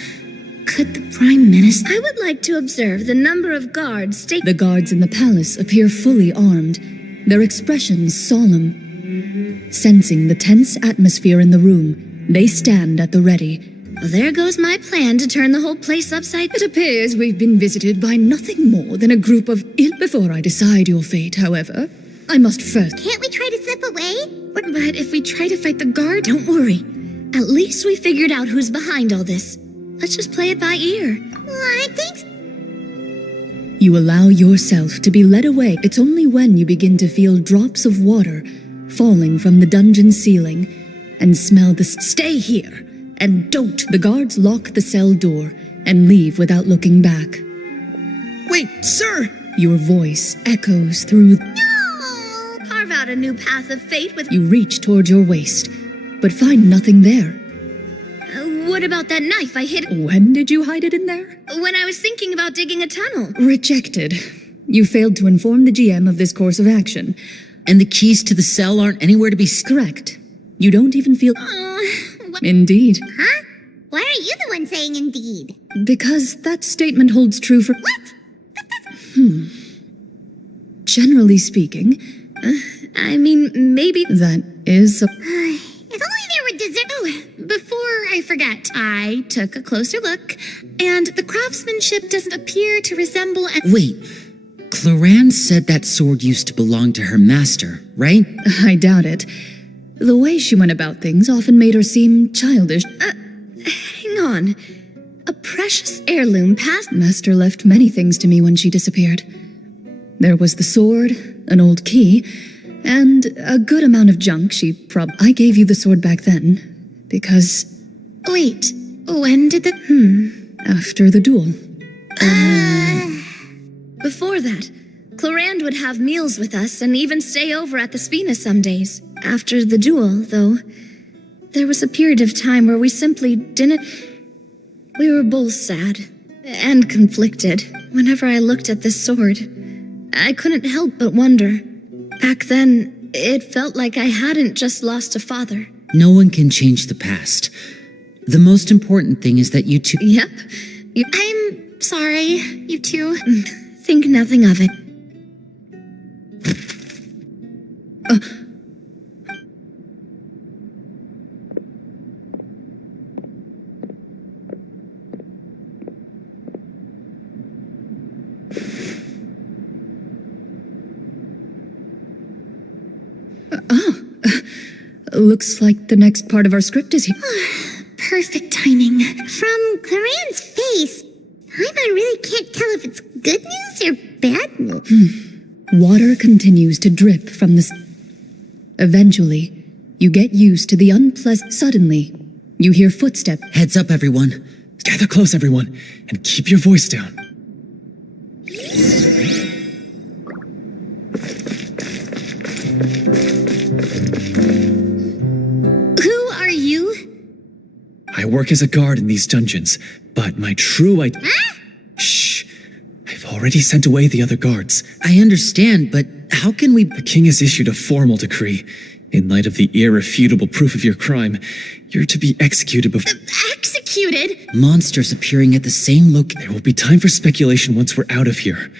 could the Prime Minister... I would like to observe the number of guards stationed. The guards in the palace appear fully armed, their expressions solemn. Sensing the tense atmosphere in the room, they stand at the ready. Well, there goes my plan to turn the whole place upside. It appears we've been visited by nothing more than a group of ill. Before I decide your fate, however, I must first. Can't we try to slip away? But if we try to fight the guard... Don't worry. At least we figured out who's behind all this. Let's just play it by ear. I think... You allow yourself to be led away. It's only when you begin to feel drops of water falling from the dungeon ceiling and smell the... Stay here! And don't. The guards lock the cell door and leave without looking back. Wait, sir! Your voice echoes through... Carve out a new path of fate with... You reach toward your waist, but find nothing there. What about that knife I hid? When did you hide it in there? When I was thinking about digging a tunnel. Rejected. You failed to inform the GM of this course of action. And the keys to the cell aren't anywhere to be... Correct. You don't even feel... Indeed. Huh? Why are you the one saying indeed? Because that statement holds true for... What? Generally speaking, I mean, maybe... that is... If only there were dessert... Before I forget, I took a closer look, and the craftsmanship doesn't appear to resemble... Wait, Cloran said that sword used to belong to her master, right? I doubt it. The way she went about things often made her seem childish. Hang on. A precious heirloom passed... Master left many things to me when she disappeared. There was the sword, an old key, and a good amount of junk I gave you the sword back then, because... Wait, when did the... After the duel. Before that, Clorand would have meals with us and even stay over at the Spina some days. After the duel, though, there was a period of time where we simply didn't... We were both sad and conflicted. Whenever I looked at this sword, I couldn't help but wonder. Back then, it felt like I hadn't just lost a father. No one can change the past. The most important thing is that you two... Yep. I'm sorry, you two. Think nothing of it. Looks like the next part of our script is here. Perfect timing. From Claren's face, I really can't tell if it's good news or bad news. Water continues to drip from the... Eventually, you get used to the unpleasant... Suddenly, you hear footsteps. Heads up, everyone. Gather close, everyone, and keep your voice down. Who are you? I work as a guard in these dungeons, but my true Shh! I've already sent away the other guards. I understand, but how can we... The king has issued a formal decree. In light of the irrefutable proof of your crime, you're to be executed before... Executed? Monsters appearing at the same location... There will be time for speculation once we're out of here.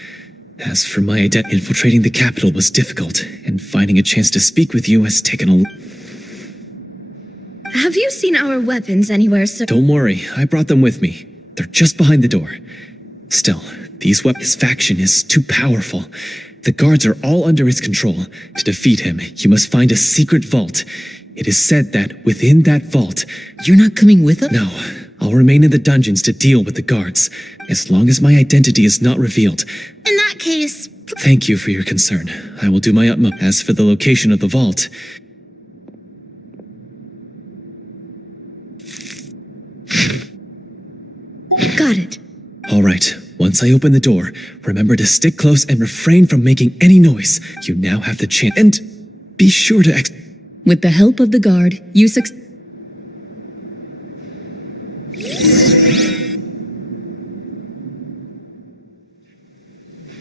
As for my identity, infiltrating the capital was difficult, and finding a chance to speak with you has taken a... Have you seen our weapons anywhere, sir? Don't worry, I brought them with me. They're just behind the door. Still, his faction is too powerful. The guards are all under his control. To defeat him, you must find a secret vault. It is said that within that vault... You're not coming with us? No, I'll remain in the dungeons to deal with the guards, as long as my identity is not revealed. In that case... Thank you for your concern. I will do my utmost. As for the location of the vault... Got it. All right, once I open the door, remember to stick close and refrain from making any noise. You now have the chance. And be sure to With the help of the guard, you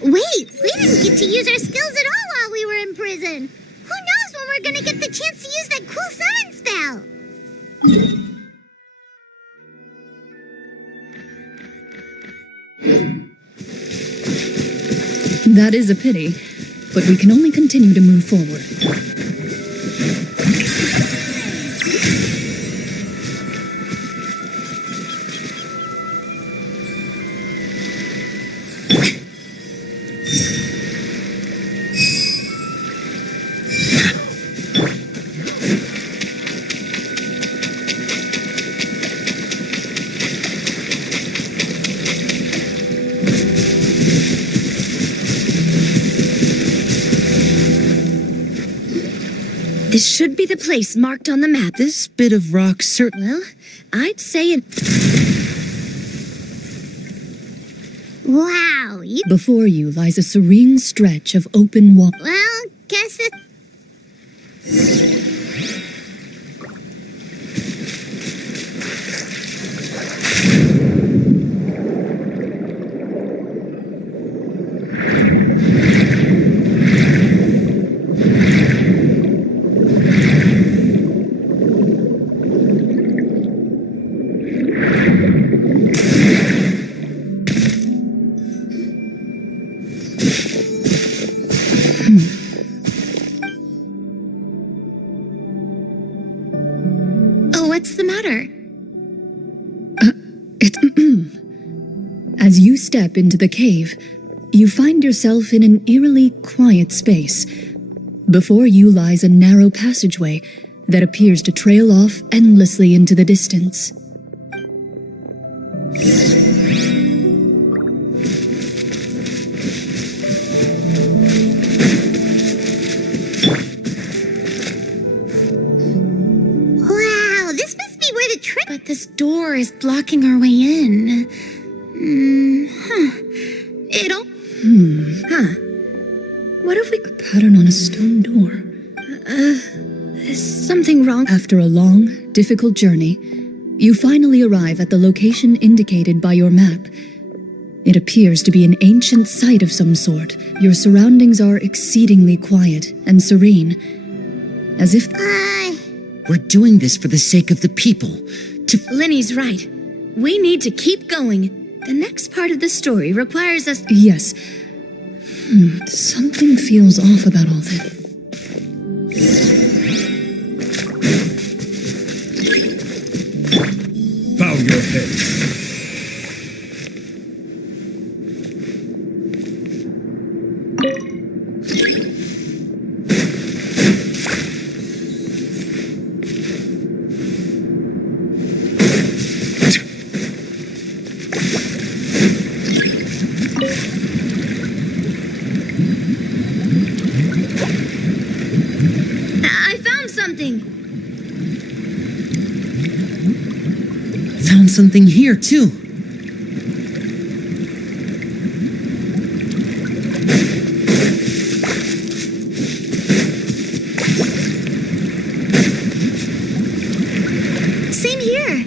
Wait, we didn't get to use our skills at all while we were in prison. Who knows when we're gonna get the chance to use that cool summon spell? That is a pity, but we can only continue to move forward. This should be the place marked on the map. This bit of rock certainly. Well, I'd say it. Wow, Before you lies a serene stretch of open water. well, guess it. Oh, what's the matter? As you step into the cave, you find yourself in an eerily quiet space. Before you lies a narrow passageway that appears to trail off endlessly into the distance. Wow, this must be where the trick. But this door is blocking our way in. It'll. What if we a pattern on a stone door? Is something wrong? After a long, difficult journey, you finally arrive at the location indicated by your map. It appears to be an ancient site of some sort. Your surroundings are exceedingly quiet and serene, as if We're doing this for the sake of the people. Lenny's right. We need to keep going. The next part of the story requires us. Yes. Something feels off about all this. Bow your head. I found something. Found something here, too. Same here.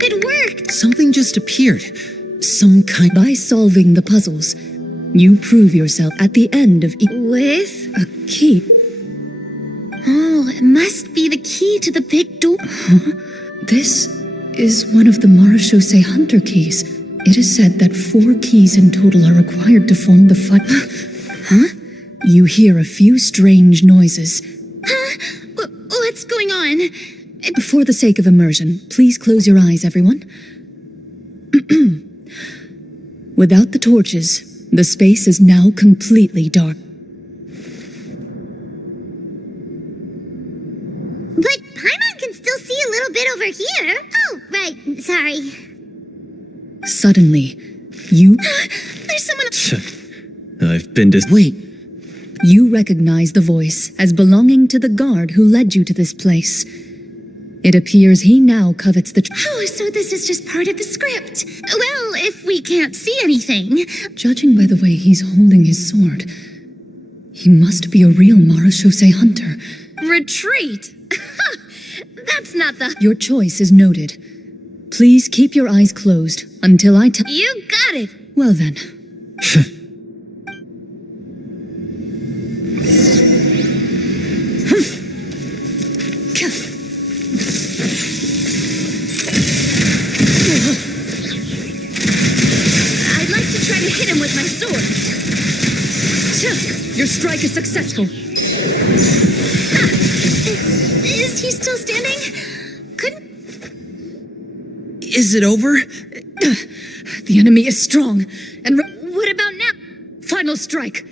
It worked. Something just appeared. Some kind. By solving the puzzles, you prove yourself at the end of With? a key. Oh, it must be the key to the big door. This is one of the Marachose Hunter keys. It is said that 4 keys in total are required to form the Huh? You hear a few strange noises. Huh? What's going on? For the sake of immersion, please close your eyes, everyone. Without the torches, the space is now completely dark. But Paimon can still see a little bit over here. Oh, right. Sorry. Suddenly, you... There's someone... I've been Wait, You recognize the voice as belonging to the guard who led you to this place. It appears he now covets the... Oh, so this is just part of the script. Well, if we can't see anything... Judging by the way he's holding his sword, he must be a real Marachose hunter. Retreat! That's not the... Your choice is noted. Please keep your eyes closed until I tell... You got it! Well then. I'd like to try to hit him with my sword. Your strike is successful. Is he still standing? Couldn't... is it over? The enemy is strong. And What about now? final strike.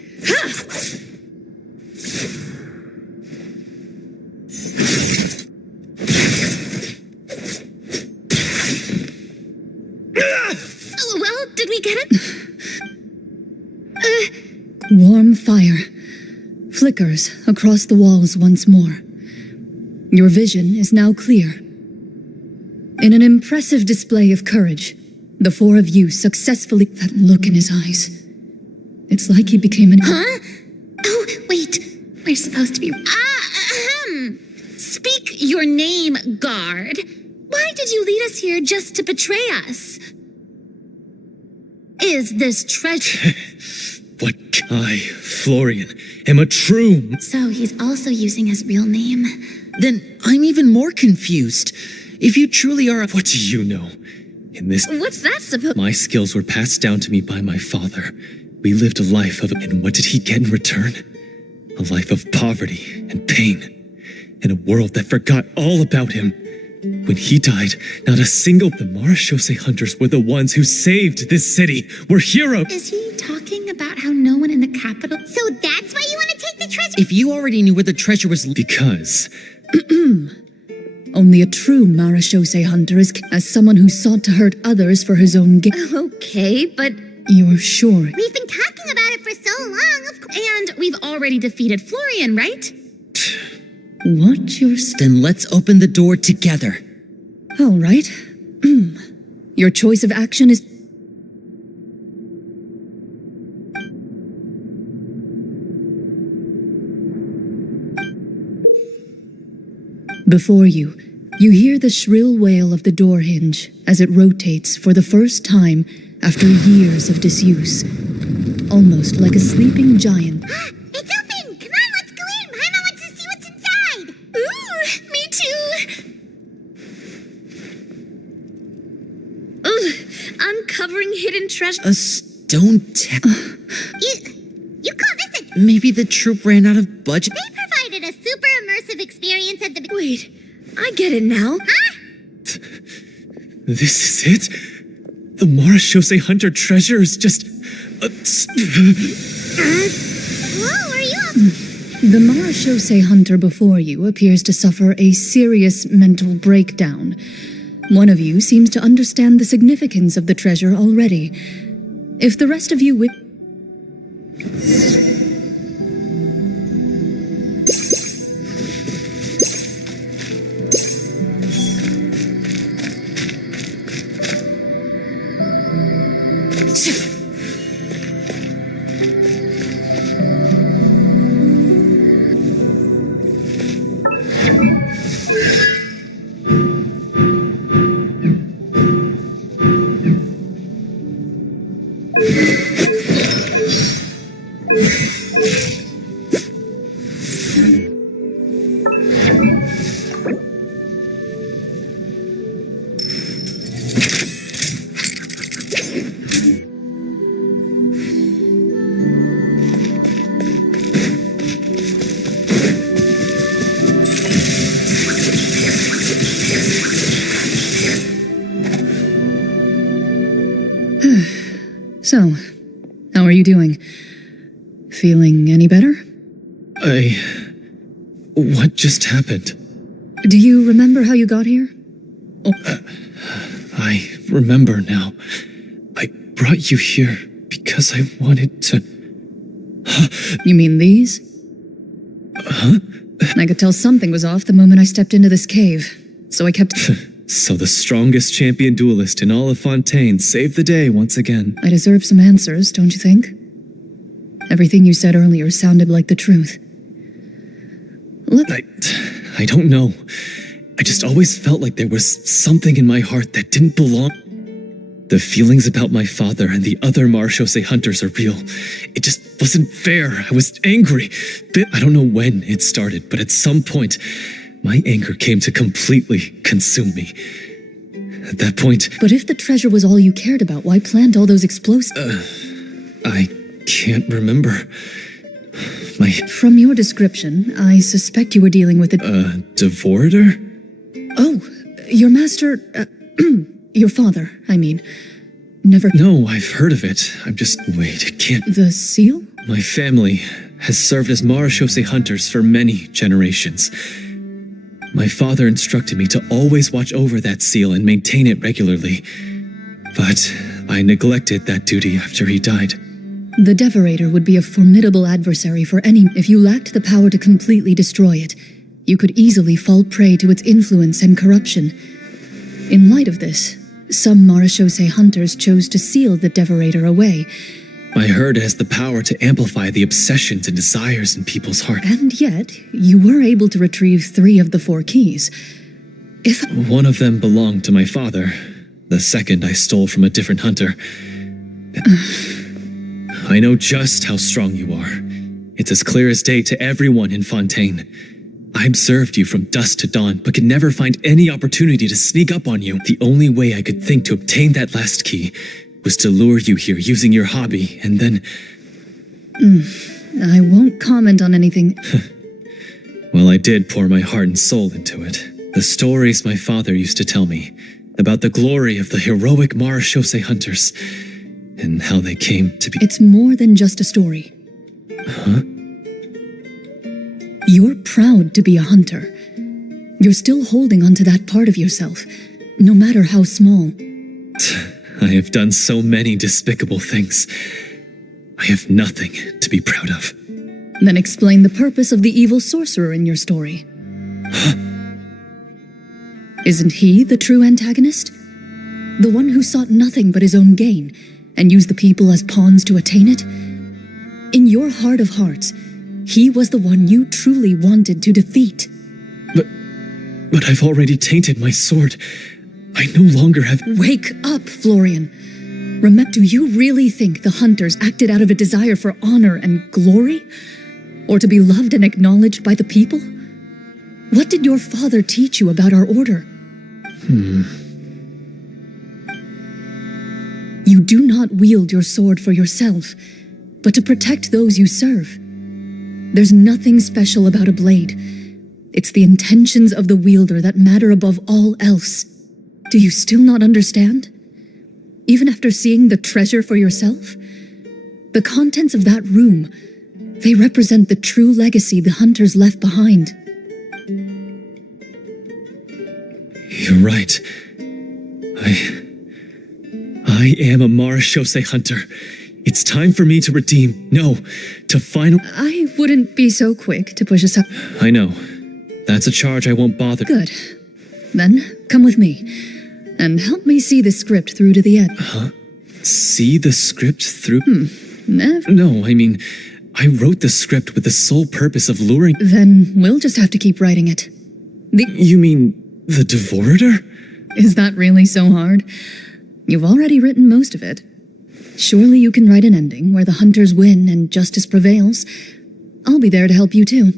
Oh, well, did we get it? Warm fire flickers across the walls once more. Your vision is now clear. In an impressive display of courage, the 4 of you successfully... That look in his eyes. It's like he became an... Huh? Oh, wait. We're supposed to be... Speak your name, guard. Why did you lead us here just to betray us? Is this treasure... What I, Florian, am a true... So he's also using his real name. Then I'm even more confused. If you truly are a... What do you know? In this... What's that supposed... My skills were passed down to me by my father. We lived a life of... And what did he get in return? A life of poverty and pain. In a world that forgot all about him. When he died, not a single... The Marachose hunters were the ones who saved this city. We're heroes. Is he talking about how no one in the capital... So that's why you want to take the treasure? If you already knew where the treasure was... Because... Only a true Marachose hunter is... As someone who sought to hurt others for his own gain. Okay, but... You're sure... We've been talking about it for so long, of course. And we've already defeated Florian, right? What you're... Then let's open the door together. All right. Your choice of action is... Before you, you hear the shrill wail of the door hinge as it rotates for the first time after years of disuse. Almost like a sleeping giant. It's open! Come on, let's go in! Paimon wants to see what's inside! Ooh, me too! Ugh, uncovering hidden treasure. A stone You call this a... Maybe the troop ran out of budget. They provided a super immersive experience at the... Wait, I get it now. Huh? This is it? The Marachose hunter treasure is just... Whoa, are you... The Marachose hunter before you appears to suffer a serious mental breakdown. One of you seems to understand the significance of the treasure already. If the rest of you So, how are you doing? Feeling any better? What just happened? Do you remember how you got here? I remember now. I brought you here because I wanted to... You mean these? Huh? I could tell something was off the moment I stepped into this cave, so I kept... So the strongest champion duelist in all of Fontaine saved the day once again. I deserve some answers, don't you think? Everything you said earlier sounded like the truth. I don't know. I just always felt like there was something in my heart that didn't belong. The feelings about my father and the other Marechaussee hunters are real. It just wasn't fair. I was angry. I don't know when it started, but at some point, my anger came to completely consume me. At that point... But if the treasure was all you cared about, why plant all those explosives? I can't remember. From your description, I suspect you were dealing with a... Devorator? Oh, your master... your father, I mean. Never... No, I've heard of it. I'm just... Wait, it can't... The seal? My family has served as Marechaussee hunters for many generations. My father instructed me to always watch over that seal and maintain it regularly. But I neglected that duty after he died. The Devorator would be a formidable adversary for any... If you lacked the power to completely destroy it, you could easily fall prey to its influence and corruption. In light of this, some Marechaussee hunters chose to seal the Devorator away. I heard it has the power to amplify the obsessions and desires in people's hearts. And yet, you were able to retrieve 3 of the 4 keys. If... One of them belonged to my father. The second I stole from a different hunter. I know just how strong you are. It's as clear as day to everyone in Fontaine. I observed you from dusk to dawn, but could never find any opportunity to sneak up on you. The only way I could think to obtain that last key was to lure you here using your hobby, and then... I won't comment on anything. Well, I did pour my heart and soul into it. The stories my father used to tell me about the glory of the heroic Marechaussee hunters and how they came to be... It's more than just a story. Huh? You're proud to be a hunter. You're still holding onto that part of yourself, no matter how small. I have done so many despicable things. I have nothing to be proud of. Then explain the purpose of the evil sorcerer in your story. Isn't he the true antagonist? The one who sought nothing but his own gain and used the people as pawns to attain it? In your heart of hearts, he was the one you truly wanted to defeat. But I've already tainted my sword. I no longer have... Wake up, Florian. Remember, do you really think the hunters acted out of a desire for honor and glory? Or to be loved and acknowledged by the people? What did your father teach you about our order? You do not wield your sword for yourself, but to protect those you serve. There's nothing special about a blade. It's the intentions of the wielder that matter above all else. Do you still not understand? Even after seeing the treasure for yourself? The contents of that room, they represent the true legacy the hunters left behind. You're right. I am a Marechaussee hunter. It's time for me to redeem, to final... I wouldn't be so quick to push us up. I know. That's a charge I won't bother... Good. Then, come with me, and help me see the script through to the end. Huh? See the script through... Never. No, I mean, I wrote the script with the sole purpose of luring... Then we'll just have to keep writing it. You mean the Devorator? Is that really so hard? You've already written most of it. Surely you can write an ending where the hunters win and justice prevails. I'll be there to help you too.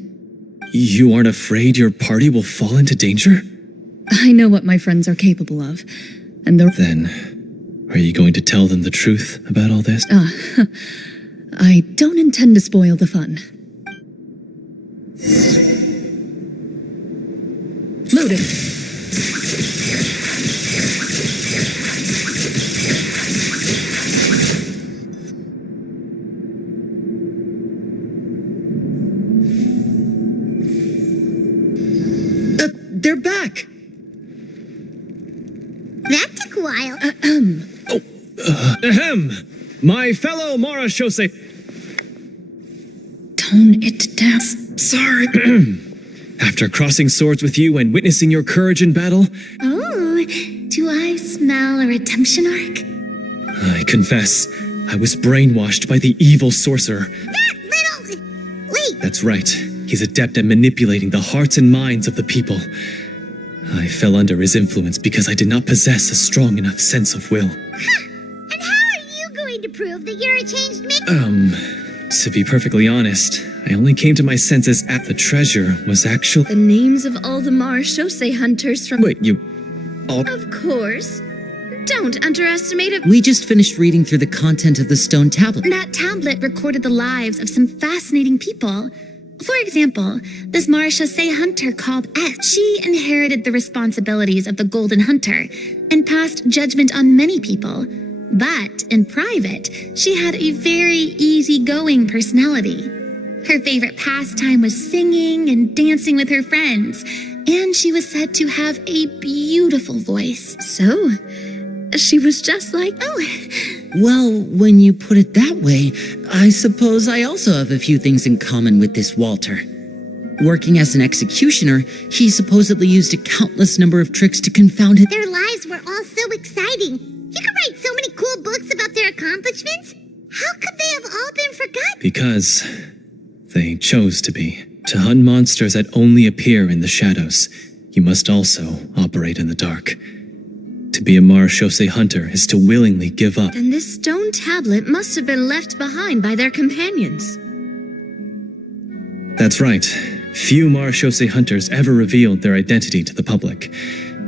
You aren't afraid your party will fall into danger? I know what my friends are capable of, and they're... Then, are you going to tell them the truth about all this? I don't intend to spoil the fun. Loading. they're back! That took a while. Ahem! My fellow Marashose... Tone it down. Sorry. After crossing swords with you and witnessing your courage in battle, Oh, do I smell a redemption arc? I confess, I was brainwashed by the evil sorcerer. That little... Wait, That's right. He's adept at manipulating the hearts and minds of the people. I fell under his influence because I did not possess a strong enough sense of will. and how are you going to prove that you're a changed man? To be perfectly honest, I only came to my senses at the treasure was actual. The names of all the Marashose hunters from... Wait, you... all... Of course. Don't underestimate it. We just finished reading through the content of the stone tablet. That tablet recorded the lives of some fascinating people. For example, this Marashose hunter called X. She inherited the responsibilities of the Golden Hunter and passed judgment on many people. But in private, she had a very easygoing personality. Her favorite pastime was singing and dancing with her friends, and she was said to have a beautiful voice. So, she was just like... Well, when you put it that way, I suppose I also have a few things in common with this Walter. Working as an executioner, he supposedly used a countless number of tricks to confound it. Their lives were all so exciting. You could write so many cool books about their accomplishments. How could they have all been forgotten? Because they chose to be. To hunt monsters that only appear in the shadows, you must also operate in the dark. To be a Marashose hunter is to willingly give up. Then this stone tablet must have been left behind by their companions. That's right. Few Marashose hunters ever revealed their identity to the public.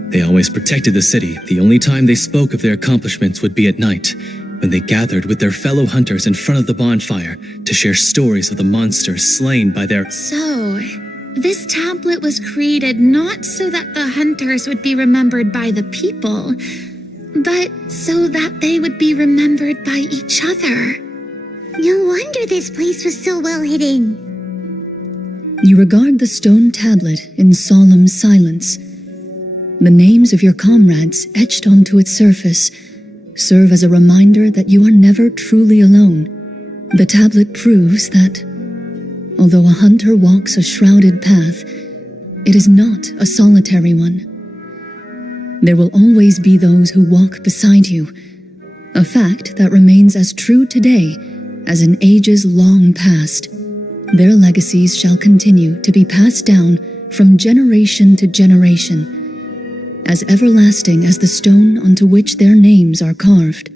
They always protected the city. The only time they spoke of their accomplishments would be at night, when they gathered with their fellow hunters in front of the bonfire to share stories of the monsters slain by their... So, this tablet was created not so that the hunters would be remembered by the people, but so that they would be remembered by each other. No wonder this place was so well hidden. You regard the stone tablet in solemn silence. The names of your comrades etched onto its surface serve as a reminder that you are never truly alone. The tablet proves that, although a hunter walks a shrouded path, it is not a solitary one. There will always be those who walk beside you, a fact that remains as true today as in ages long past. Their legacies shall continue to be passed down from generation to generation, as everlasting as the stone onto which their names are carved.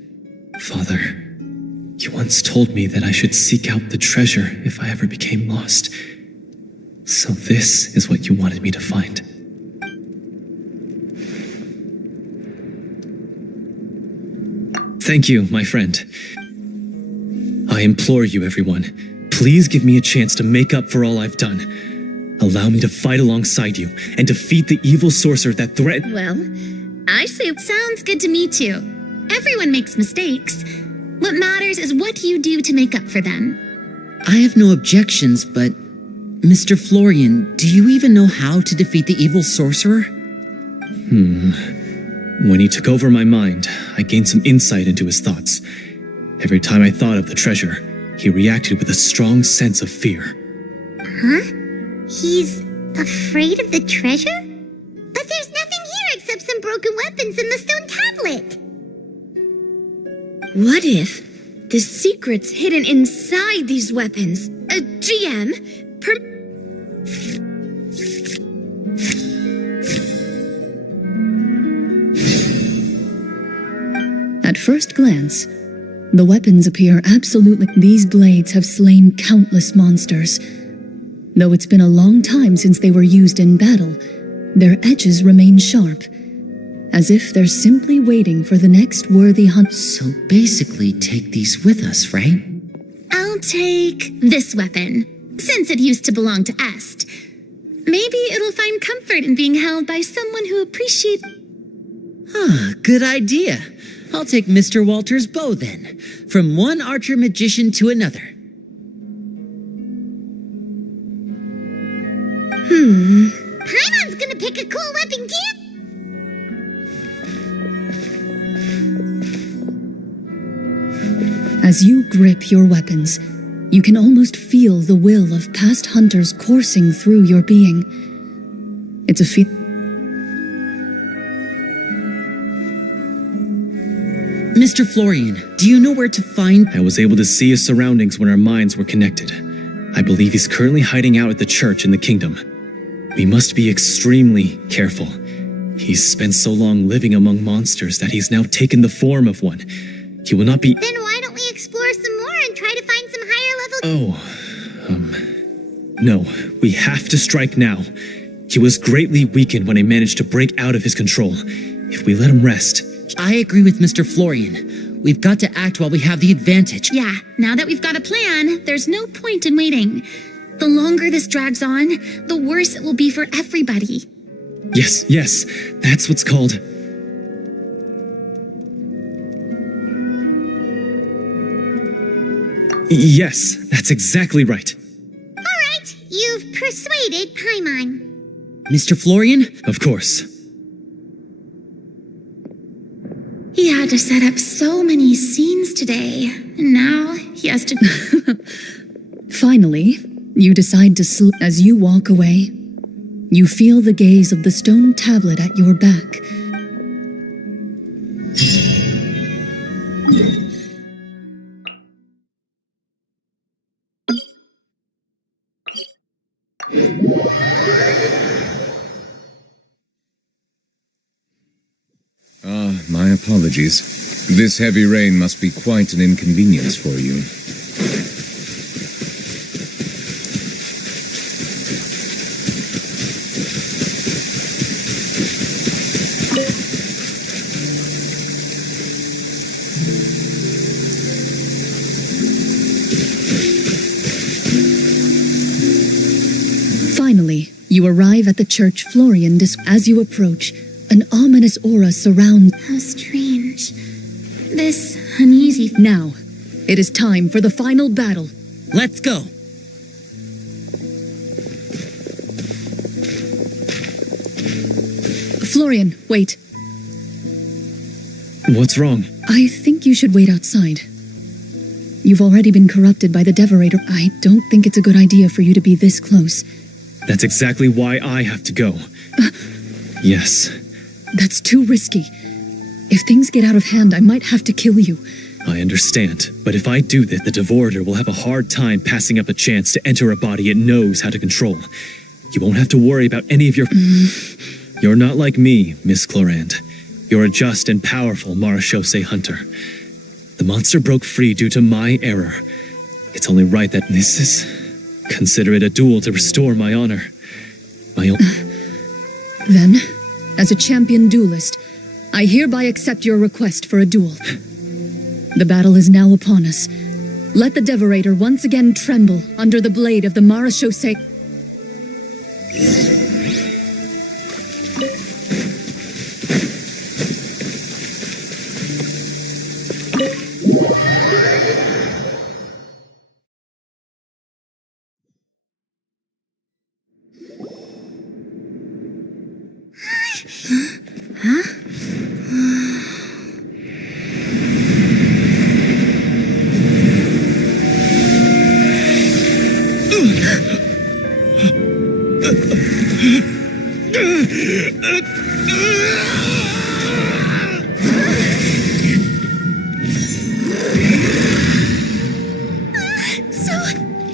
Father, you once told me that I should seek out the treasure if I ever became lost. So this is what you wanted me to find. Thank you, my friend. I implore you, everyone, please give me a chance to make up for all I've done. Allow me to fight alongside you and defeat the evil sorcerer that threatened... Well, I say... Sounds good to me too. Everyone makes mistakes. What matters is what you do to make up for them. I have no objections, but... Mr. Florian, do you even know how to defeat the evil sorcerer? When he took over my mind, I gained some insight into his thoughts. Every time I thought of the treasure, he reacted with a strong sense of fear. Huh? He's afraid of the treasure? But there's nothing here except some broken weapons and the stone tablet. What if the secret's hidden inside these weapons? At first glance, the weapons appear absolutely... These blades have slain countless monsters. Though it's been a long time since they were used in battle, their edges remain sharp, as if they're simply waiting for the next worthy hunt. So basically take these with us, right? I'll take this weapon, since it used to belong to Est. Maybe it'll find comfort in being held by someone who appreciates... Good idea. I'll take Mr. Walter's bow then, from one archer magician to another. Paimon's gonna pick a cool weapon too? As you grip your weapons, you can almost feel the will of past hunters coursing through your being. It's a Mr. Florian, do you know where to find... I was able to see his surroundings when our minds were connected. I believe he's currently hiding out at the church in the kingdom. We must be extremely careful. He's spent so long living among monsters that he's now taken the form of one. He will not be... Then why don't we explore some more and try to find some higher level... No, we have to strike now. He was greatly weakened when I managed to break out of his control. If we let him rest... I agree with Mr. Florian. We've got to act while we have the advantage. Yeah, now that we've got a plan, there's no point in waiting. The longer this drags on, the worse it will be for everybody. Yes, that's what's called... Yes, that's exactly right. Alright, you've persuaded Paimon. Mr. Florian? Of course. He had to set up so many scenes today, and now he has to... Finally, you decide to as you walk away, you feel the gaze of the stone tablet at your back. My apologies. This heavy rain must be quite an inconvenience for you. Finally, you arrive at the church Florian as you approach. An ominous aura surrounds... How strange. This uneasy... Now, it is time for the final battle. Let's go. Florian, wait. What's wrong? I think you should wait outside. You've already been corrupted by the Devorator. I don't think it's a good idea for you to be this close. That's exactly why I have to go. Yes. That's too risky. If things get out of hand, I might have to kill you. I understand, but if I do that, the Devorator will have a hard time passing up a chance to enter a body it knows how to control. You won't have to worry about any of your... You're not like me, Miss Clorand. You're a just and powerful Marachose hunter. The monster broke free due to my error. It's only right that this is... Consider it a duel to restore my honor. My own... Then, as a champion duelist, I hereby accept your request for a duel. The battle is now upon us. Let the Devorator once again tremble under the blade of the Marachose.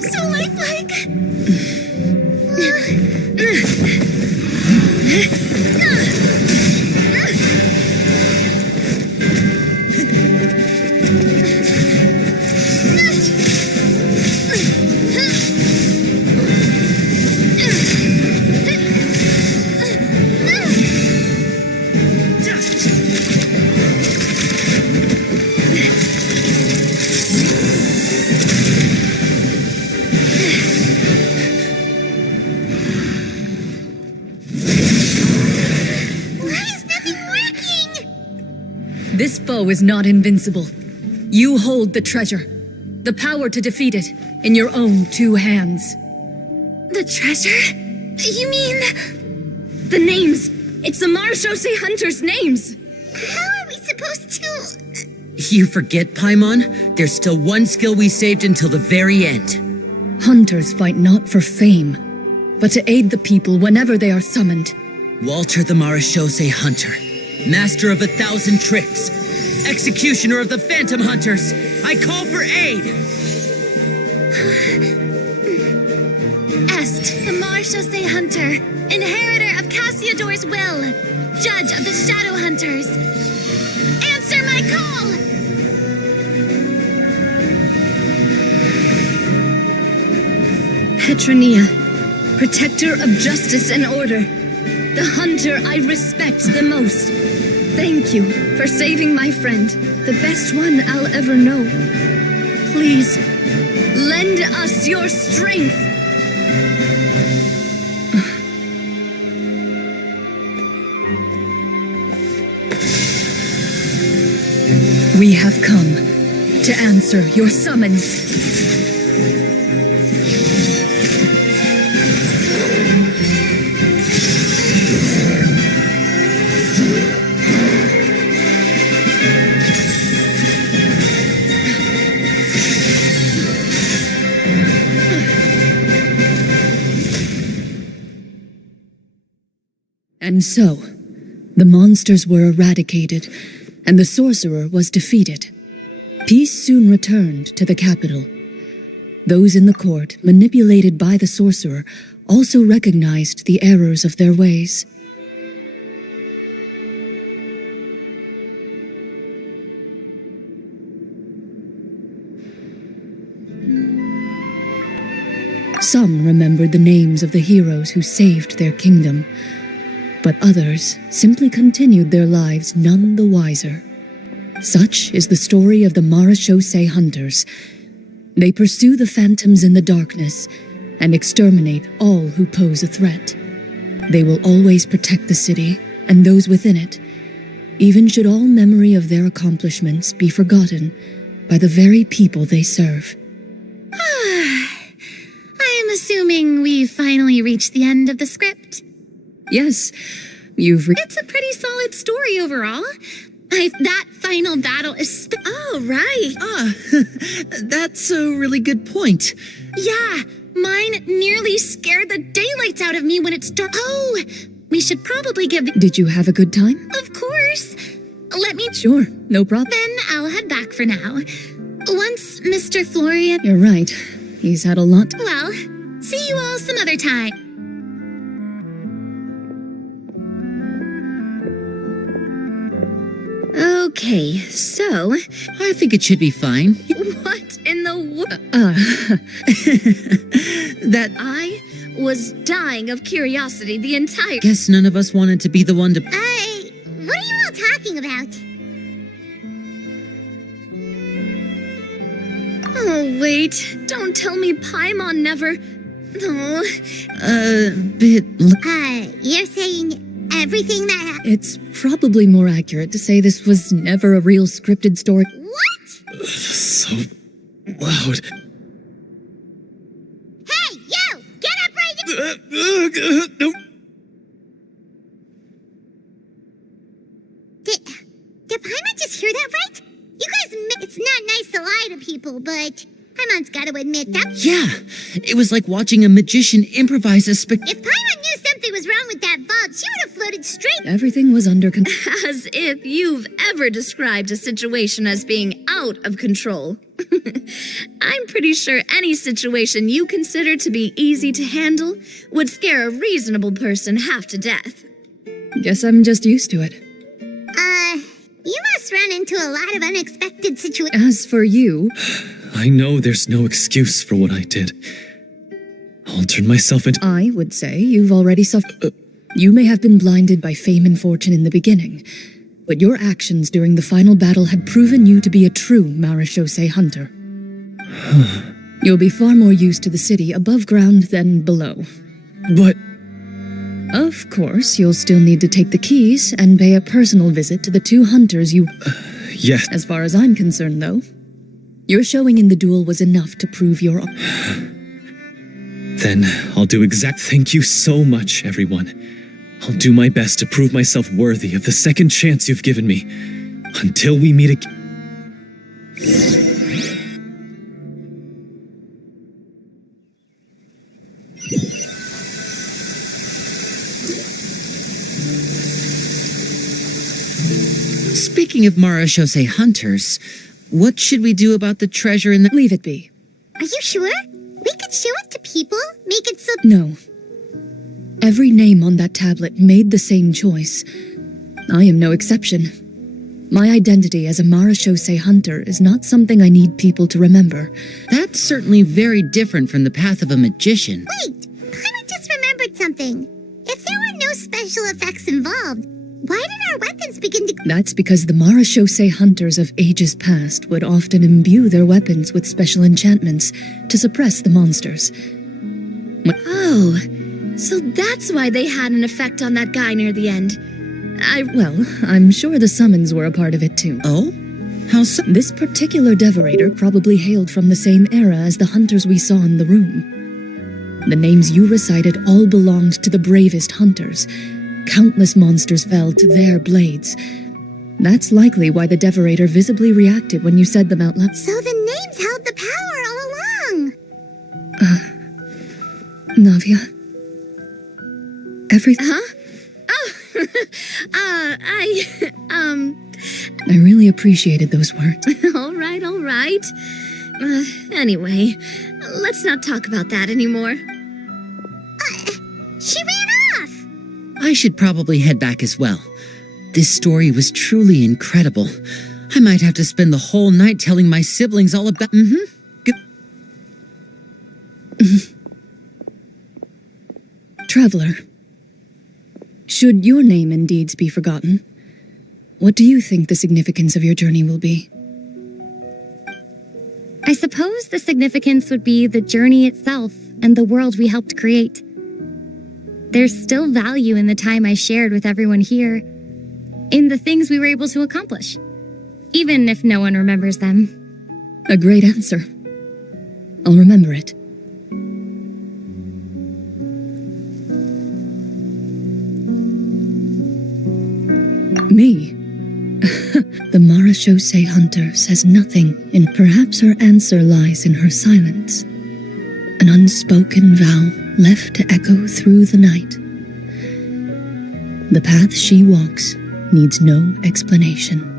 So lifelike. This foe is not invincible. You hold the treasure, the power to defeat it, in your own two hands. The treasure? You mean... The names! It's the Marechaussee Hunters' names! How are we supposed to... You forget, Paimon? There's still one skill we saved until the very end. Hunters fight not for fame, but to aid the people whenever they are summoned. Walter the Marechaussee Hunter, master of 1,000 tricks, executioner of the Phantom Hunters, I call for aid! Est, the Marechaussee Hunter, inheritor of Cassiodor's will, judge of the Shadow Hunters. Answer my call! Petronia, protector of justice and order. The hunter I respect the most. Thank you for saving my friend, the best one I'll ever know. Please, lend us your strength. We have come to answer your summons. And so, the monsters were eradicated, and the sorcerer was defeated. Peace soon returned to the capital. Those in the court, manipulated by the sorcerer, also recognized the errors of their ways. Some remembered the names of the heroes who saved their kingdom, but others simply continued their lives none the wiser. Such is the story of the Marechaussee Hunters. They pursue the phantoms in the darkness and exterminate all who pose a threat. They will always protect the city and those within it, even should all memory of their accomplishments be forgotten by the very people they serve. I'm assuming we've finally reached the end of the script. Yes, you've It's a pretty solid story overall. That final battle is... Oh, right. That's a really good point. Yeah, mine nearly scared the daylights out of me when it's dark. Oh, we should probably give... Did you have a good time? Of course. Let me... Sure, no problem. Then I'll head back for now. Once Mr. Florian... You're right. He's had a lot. Well, see you all some other time. Okay, so, I think it should be fine. what in the That I was dying of curiosity the entire... guess none of us wanted to be the one to... what are you all talking about? Oh, wait. Don't tell me Paimon never... Oh, bit... You're saying everything that happened? It's probably more accurate to say this was never a real scripted story. What? So loud. Hey, you! Get up right now! No. Did Paimon just hear that right? You guys, it's not nice to lie to people, but Paimon's gotta admit that... Yeah, it was like watching a magician improvise a If Paimon knew something was wrong with that vault, she would have floated straight... Everything was under control. as if you've ever described a situation as being out of control. I'm pretty sure any situation you consider to be easy to handle would scare a reasonable person half to death. Guess I'm just used to it. You must run into a lot of unexpected situations. As for you... I know there's no excuse for what I did. I'll turn myself into... I would say you've already suffered. You may have been blinded by fame and fortune in the beginning, but your actions during the final battle had proven you to be a true Marechaussee Hunter. You'll be far more used to the city above ground than below. But... Of course, you'll still need to take the keys and pay a personal visit to the two hunters you... yes. As far as I'm concerned, though, your showing in the duel was enough to prove your... Then I'll do exact... Thank you so much, everyone. I'll do my best to prove myself worthy of the second chance you've given me. Until we meet again. Speaking of Marashose hunters, what should we do about the treasure in the— Leave it be. Are you sure? We could show it to people, make it so— No. Every name on that tablet made the same choice. I am no exception. My identity as a Marashose hunter is not something I need people to remember. That's certainly very different from the path of a magician. Wait, I just remembered something. If there were no special effects involved, why did our weapons begin to— That's because the Marashose hunters of ages past would often imbue their weapons with special enchantments to suppress the monsters. Oh, so that's why they had an effect on that guy near the end. Well, I'm sure the summons were a part of it too. Oh? How so? This particular devorator probably hailed from the same era as the hunters we saw in the room. The names you recited all belonged to the bravest hunters. Countless monsters fell to their blades. That's likely why the devorator visibly reacted when you said them out loud. So the names held the power all along. Navia? Everything? Huh? Oh, I really appreciated those words. all right, all right. Anyway, let's not talk about that anymore. She ran off. I should probably head back as well. This story was truly incredible. I might have to spend the whole night telling my siblings all about— Traveler, should your name and deeds be forgotten, what do you think the significance of your journey will be? I suppose the significance would be the journey itself and the world we helped create. There's still value in the time I shared with everyone here, in the things we were able to accomplish, even if no one remembers them. A great answer. I'll remember it. Me? The Marashose hunter says nothing, and perhaps her answer lies in her silence. An unspoken vow left to echo through the night. The path she walks needs no explanation.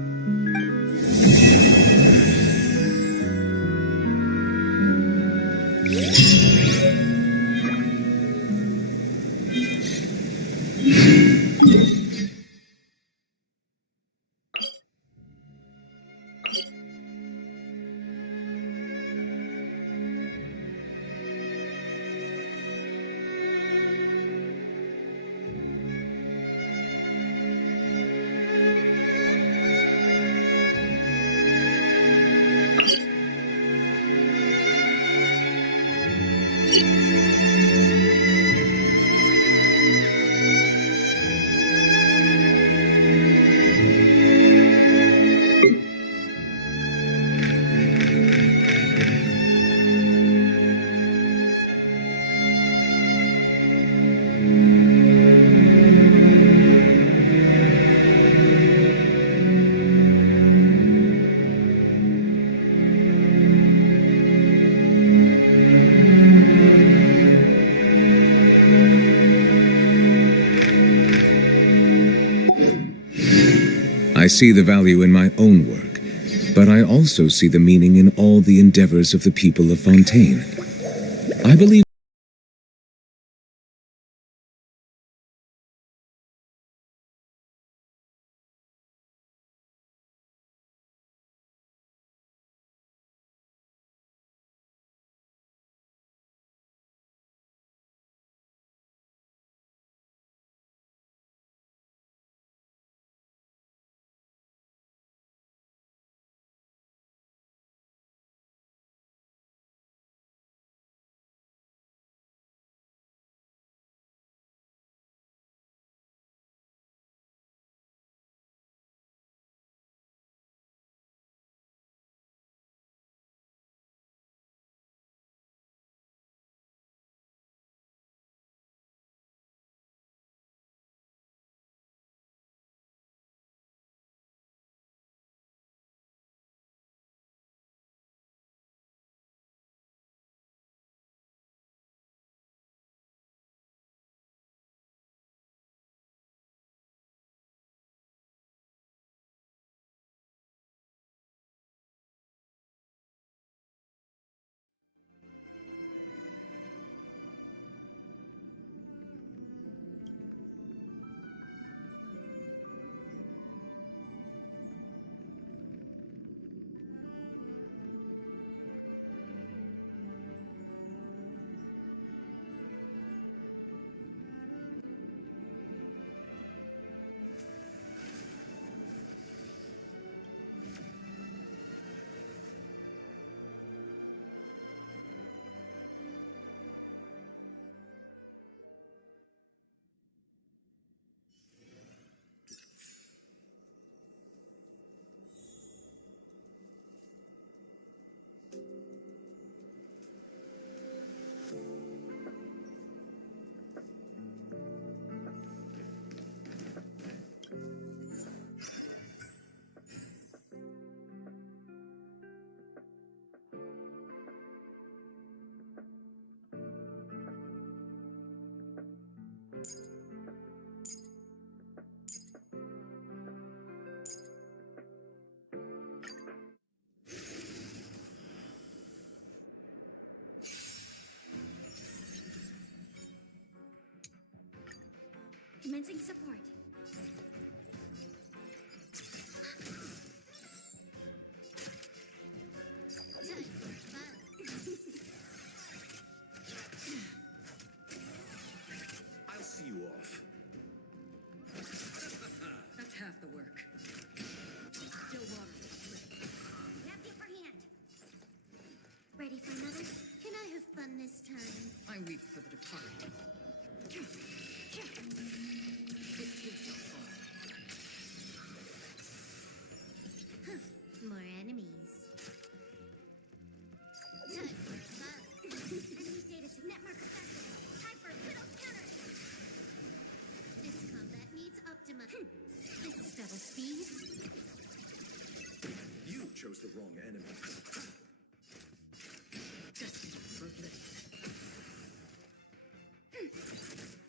I see the value in my own work, but I also see the meaning in all the endeavors of the people of Fontaine. I believe Commencing support. I'll see you off. That's half the work. Still water. Grab the upper hand. Ready for another? Can I have fun this time? I weep for the departed. More enemies. Time for fun. Enemy data signet marker festival. Time for little counter. This combat needs optima. This is double speed. You chose the wrong enemy.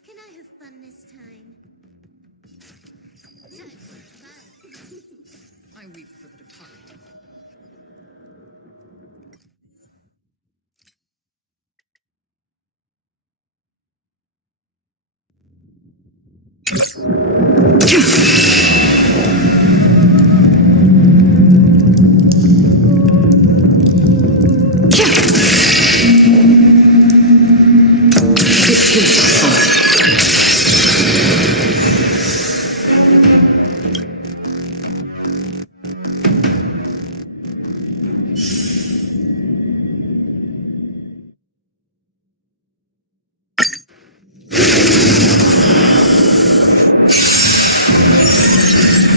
Can I have fun this time? Time for fun. I weep for the departed.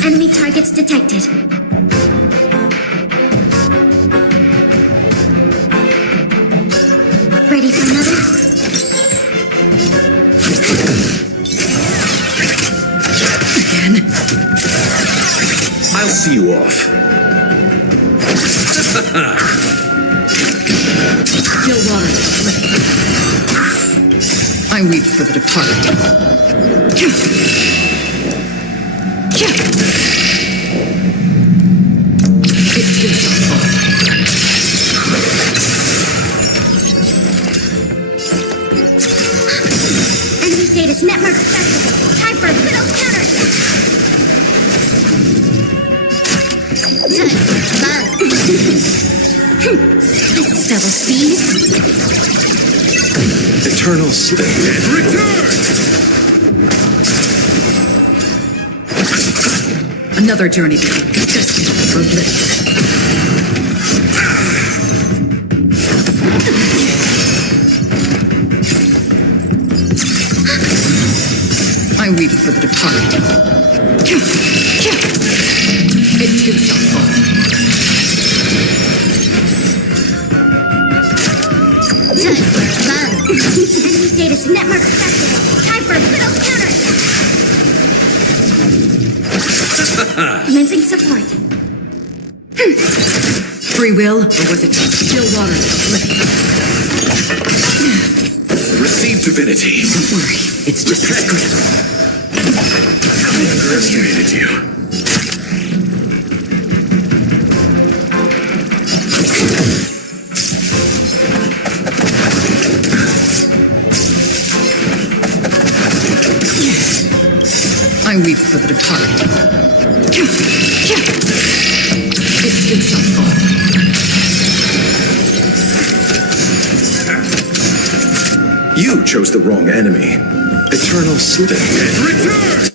Enemy targets detected. Ready for another? Again? I'll see you off. Still water. I weep for the departed. Enemy data's network festival. Time for little counter. Time for fun. This is double speed. Eternal slip and return! Another journey begins. Destined for bliss. I weep for the departed. It too shall fall. Time for fun. Enemy data's network festival. Time for little counter. Commencing support. Free will, or was it still water? Receive divinity. Don't worry, it's just a script. I underestimated you. I weep for the departed. It too shall fall. You chose the wrong enemy. Eternal slip and return!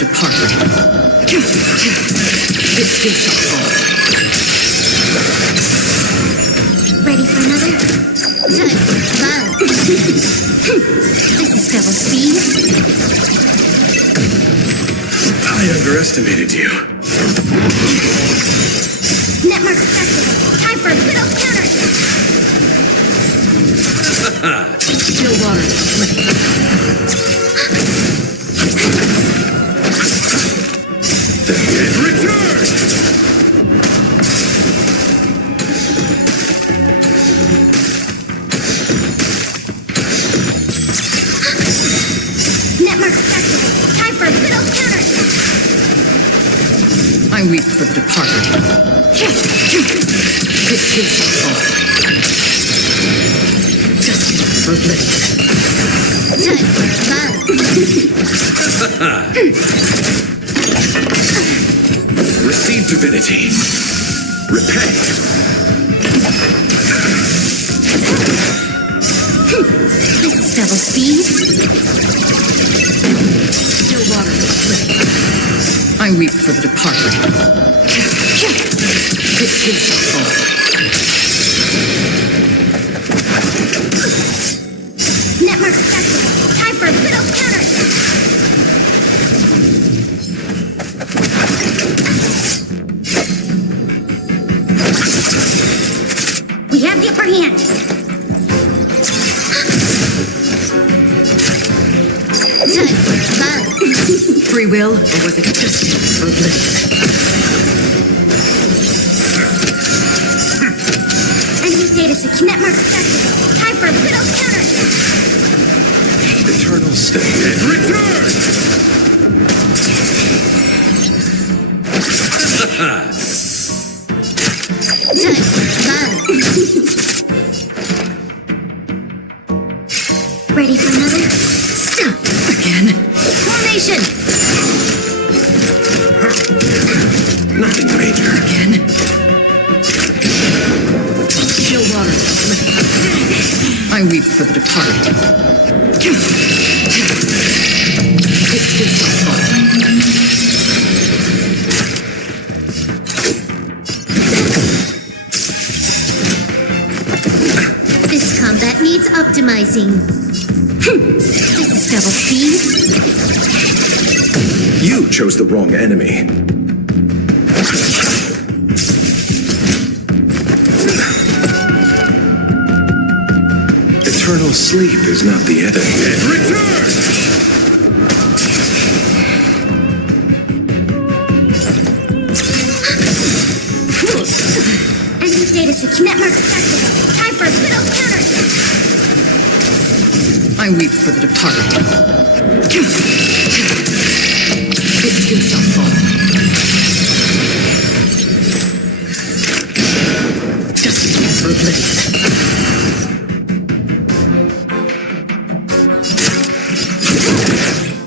departed. This too shall fall. Ready for another? Touch, bug. This is double speed. I underestimated you. Network festival. Time for a good old counter. Still water. And return! Network festival. Time for a good old counter. I weep for the departed. This too shall fall. Destined for bliss. Touch, bug. Receive divinity. Repay. This is double speed. Still water. I weep for the departed. This too shall fall. Network festival. Time for a good old counter. We have the upper hand. Touch, bug. Free will, or was it destined for bliss? Enemy data seek. Network festival. Time for a good old counter. Eternal state. And return! Touch, bug. Ready for another? Stop again. Formation. Nothing major. Again. Still water. I weep for the departed. This too shall fall. This combat needs optimizing. This is double speed. You chose the wrong enemy. Eternal sleep is not the enemy. And return! Enemy data seek. Network festival. Time for a good old counter. I weep for the departed. This too shall fall. Destined for bliss.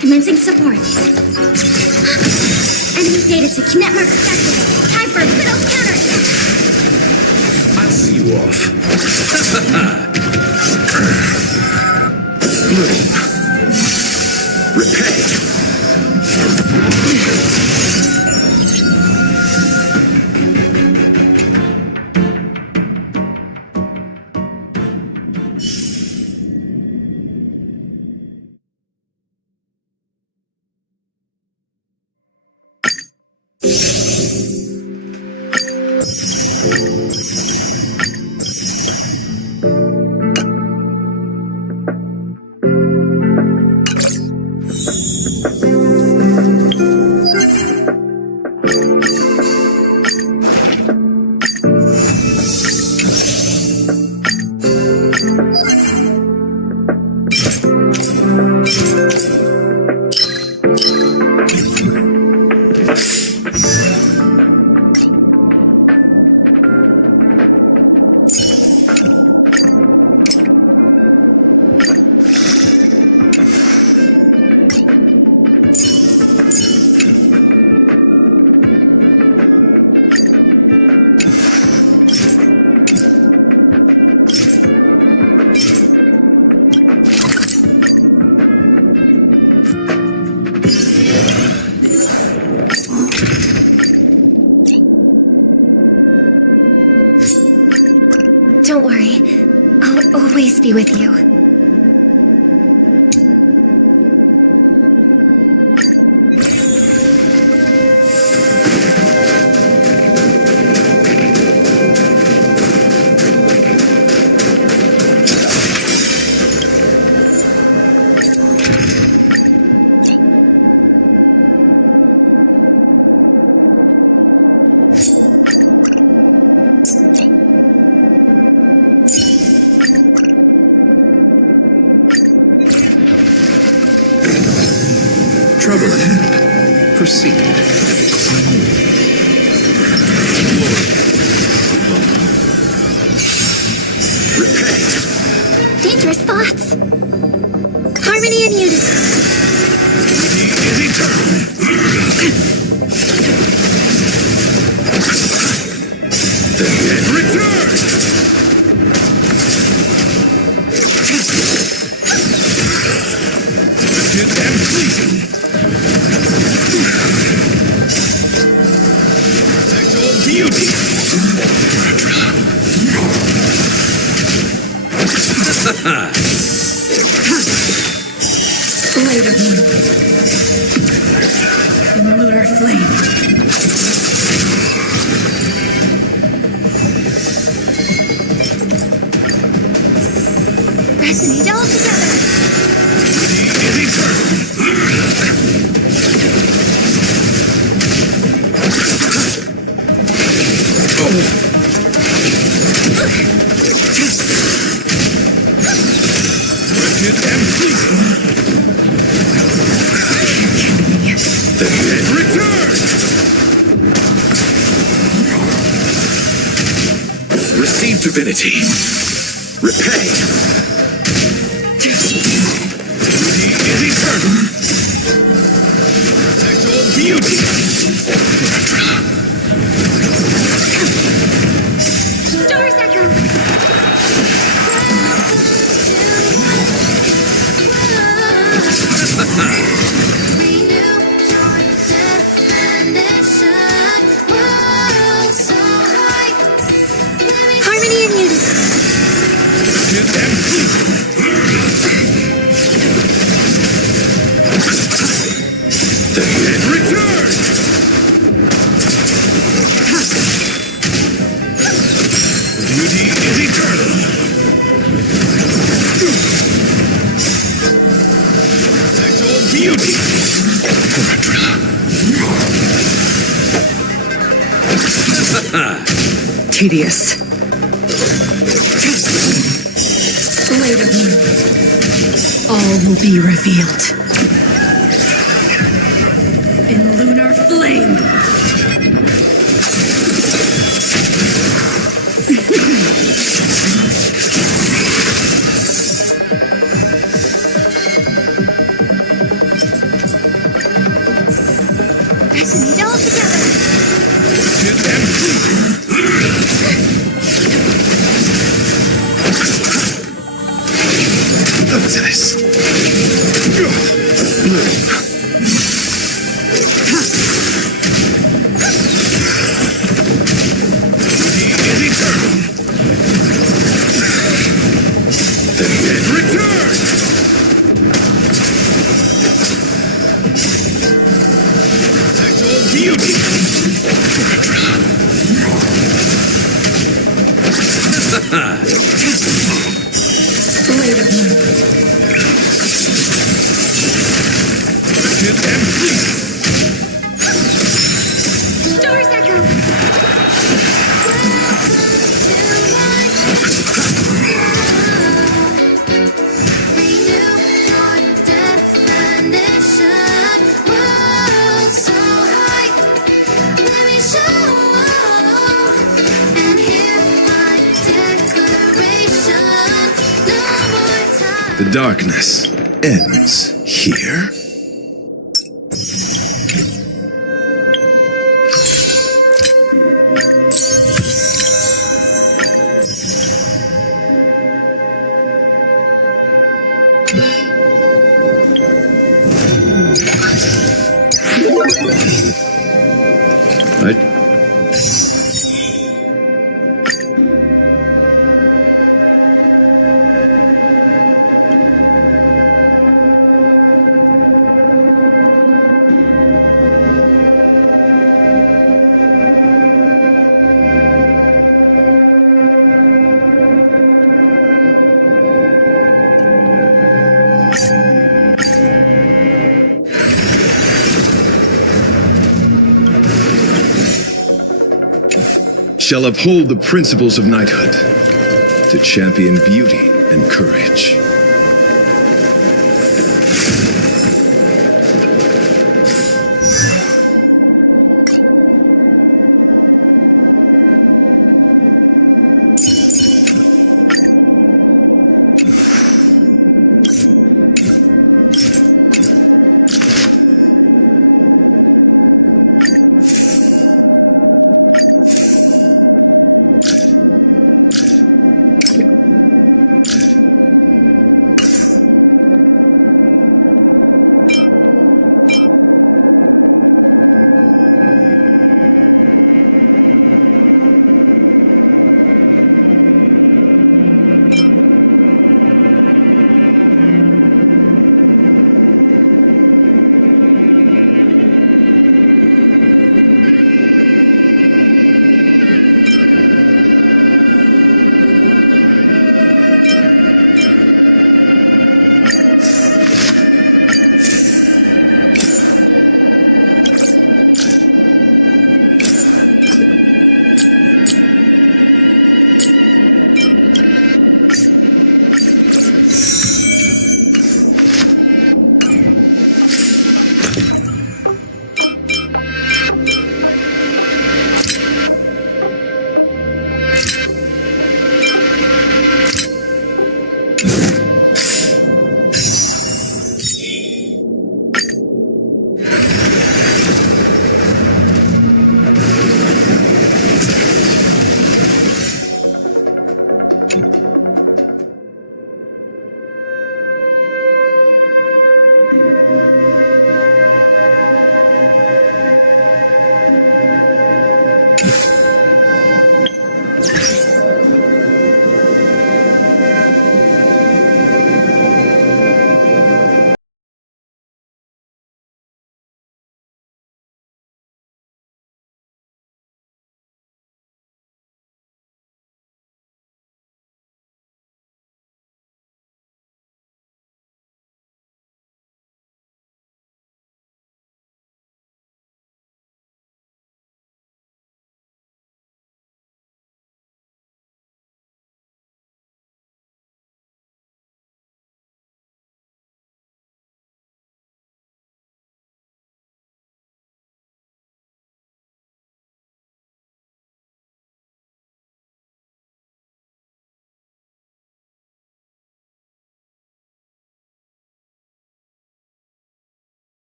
Commencing support. Enemy data seek. Network festival. Time for a good old counter. I'll see you off. Repay. Peace be with you. Trouble ahead. Proceed. Repay. Dangerous thoughts. Harmony and unity. He is eternal. The dead return. Rigid and pleasing. Sexual beauty. Blade of moon. In lunar flame. Resonate all together. He is eternal. Rigid and pleasing. The dead return. Receive divinity. Repay. He is eternal. Sexual beauty. Stars echo. Harmony and unity. Rigid and pleasing. The dead return. Beauty is eternal. Sexual beauty. Tedious. Blade of moon. All will be revealed. In lunar flame. Resonate all together. Rigid and pleasing. Look at this. He is eternal. The dead return. Sexual beauty. Blade of moon. Rigid and pleasing. Stars echo. The darkness ends here. Right? shall uphold the principles of knighthood, to champion beauty and courage.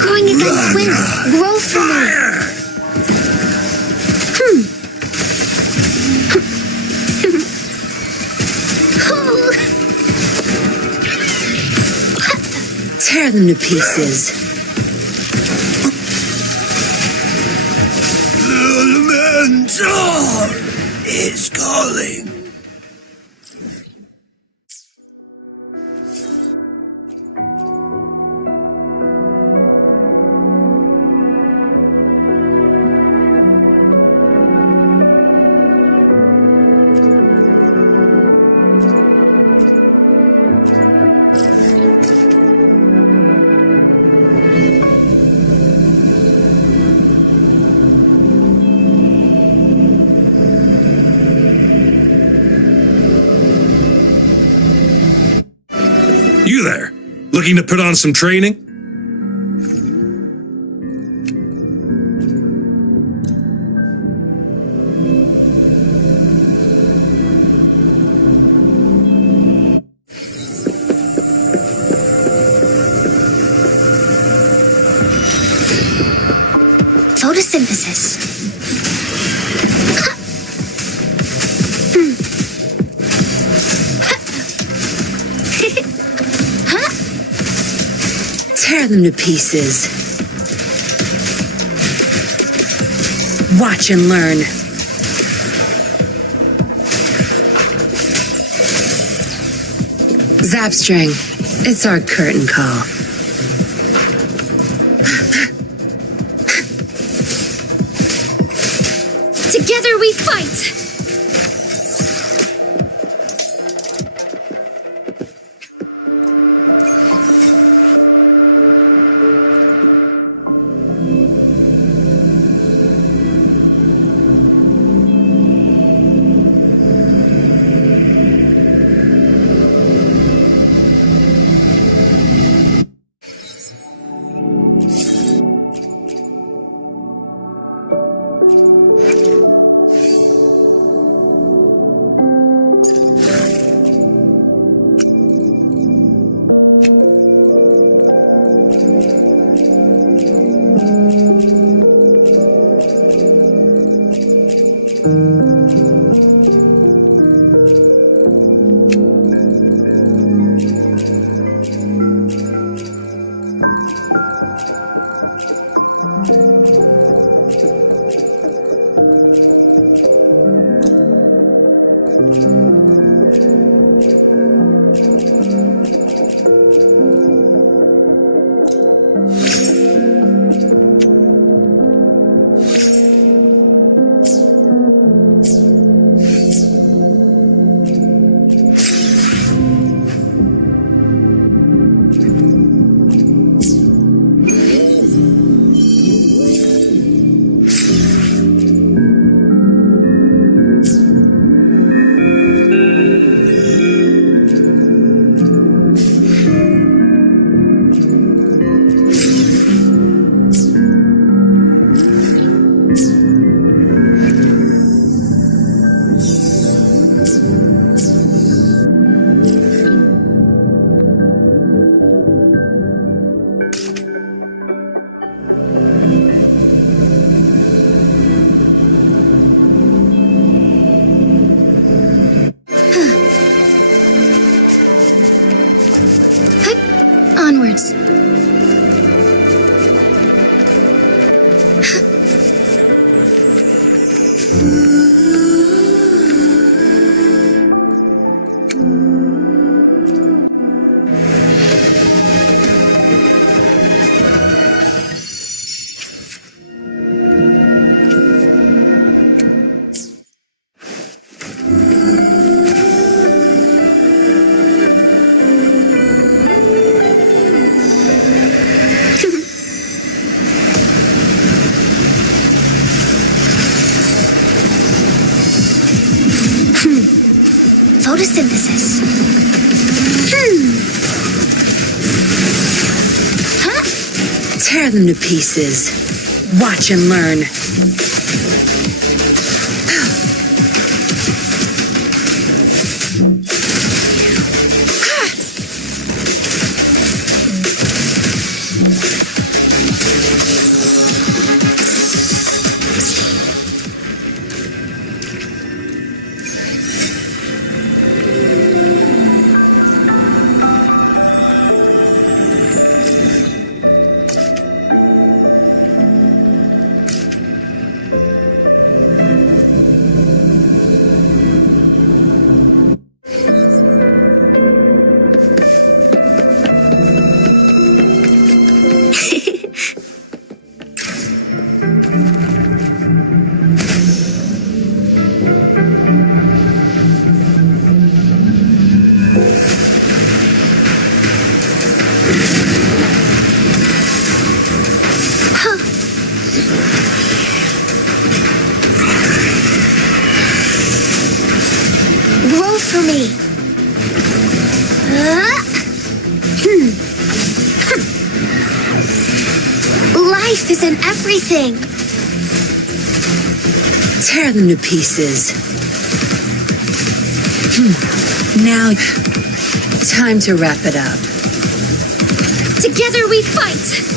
Growing against wind. Grow for me. Tear them to pieces. The Elementor is calling. You there, looking to put on some training? Photosynthesis. Tear them to pieces. Watch and learn. Zapstring, it's our curtain call. Together we fight! Onwards. Photosynthesis. Tear them to pieces. Watch and learn. is in everything. Tear them to pieces. Now, time to wrap it up. Together we fight.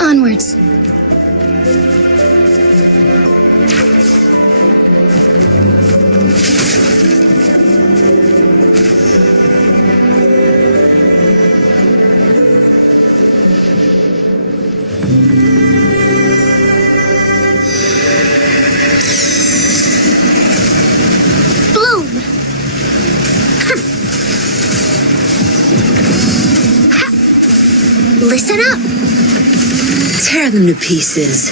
Onwards. Bloom. Listen up. Tear them to pieces.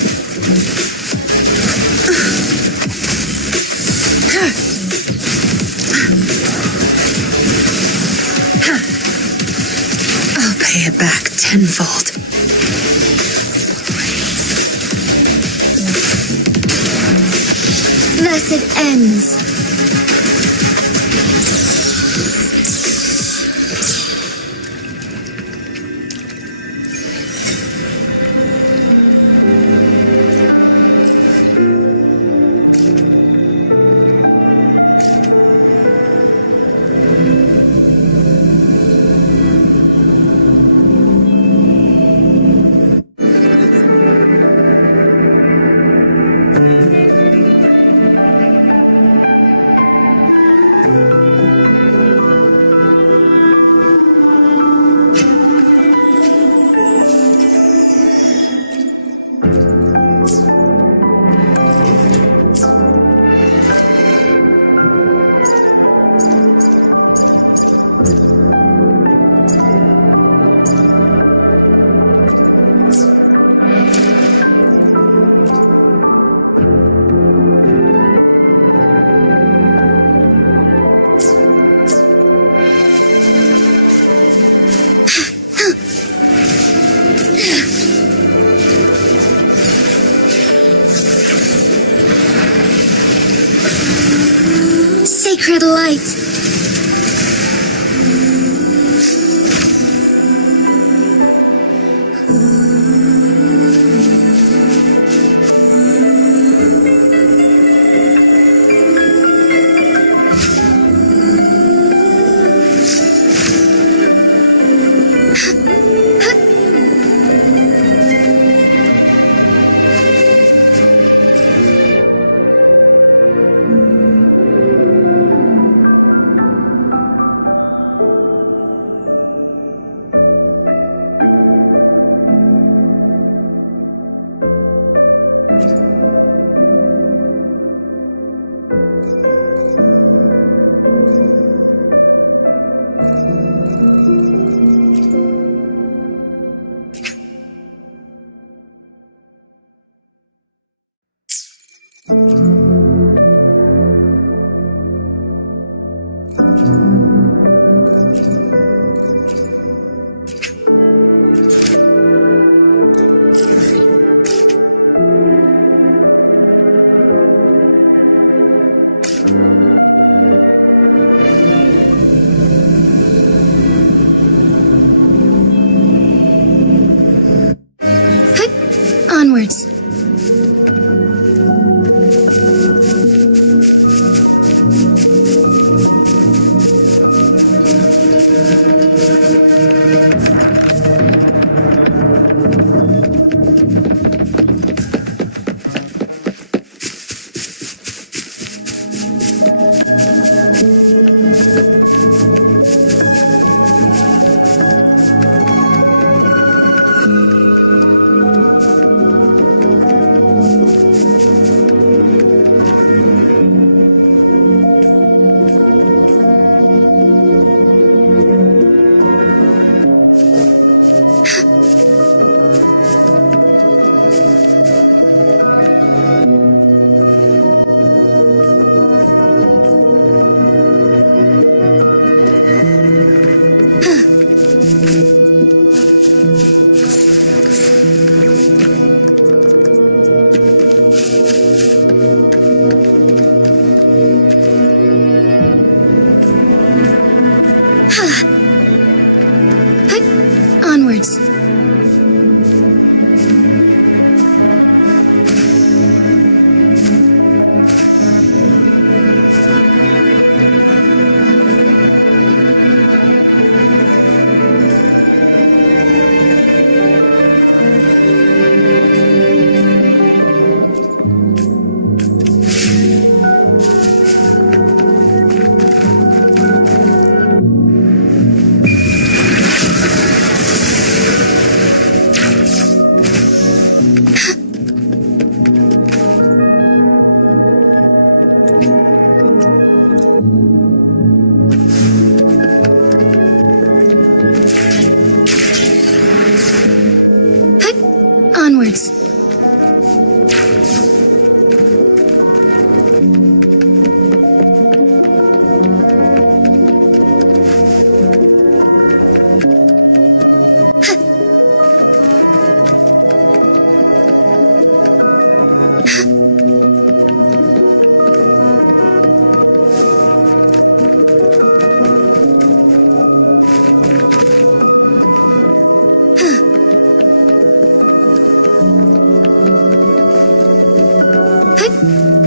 I'll pay it back tenfold. Thus it ends. Sacred light. Onwards.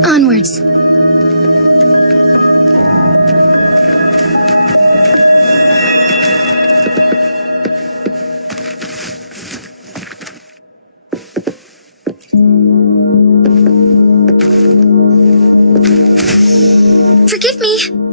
Onwards. Forgive me.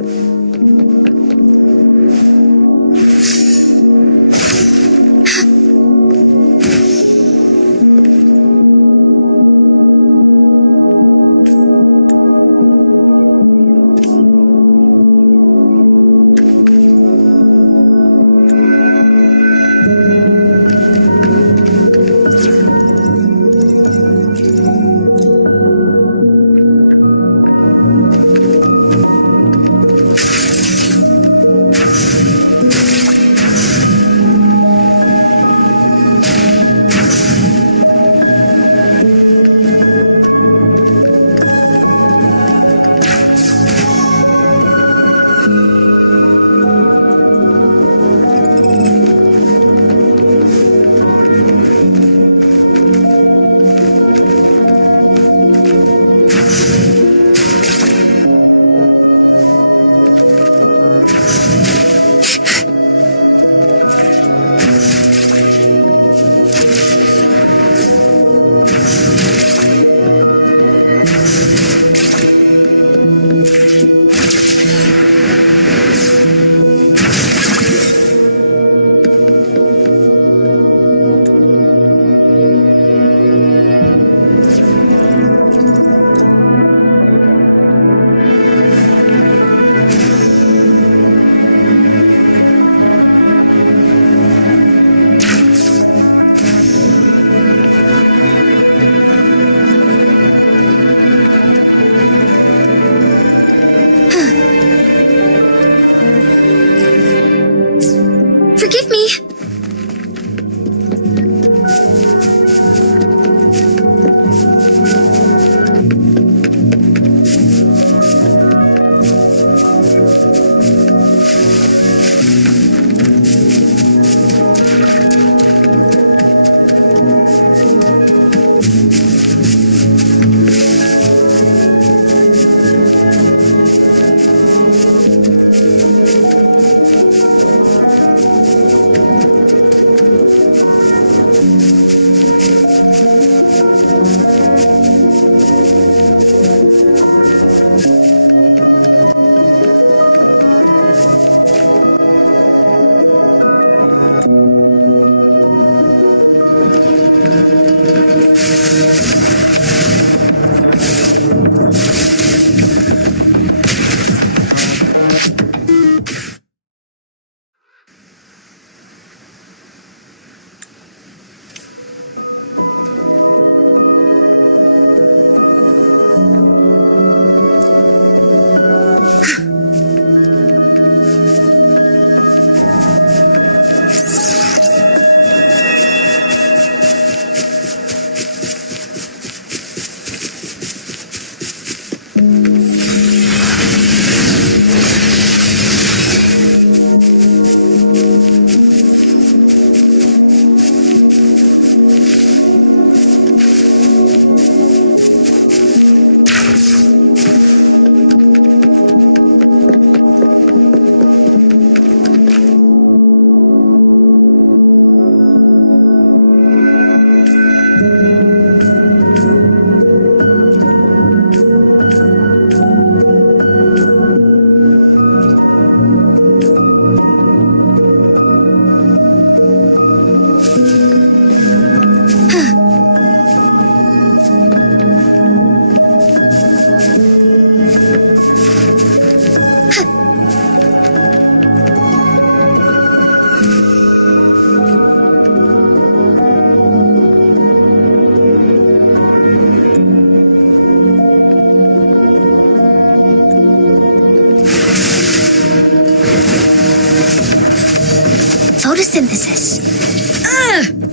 photosynthesis.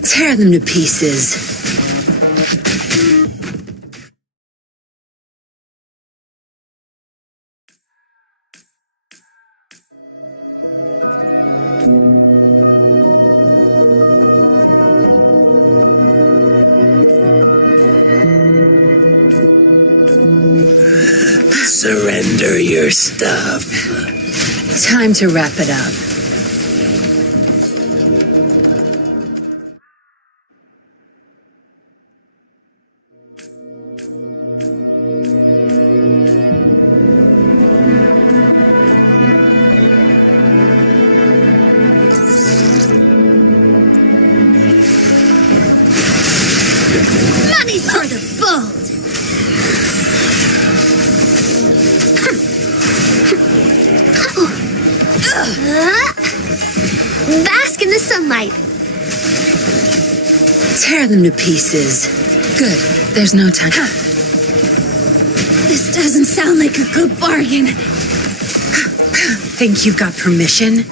Tear them to pieces. Surrender your stuff. Time to wrap it up. Money for the bold. Bask in the sunlight. Tear them to pieces. Good. There's no time. This doesn't sound like a good bargain. Think you've got permission?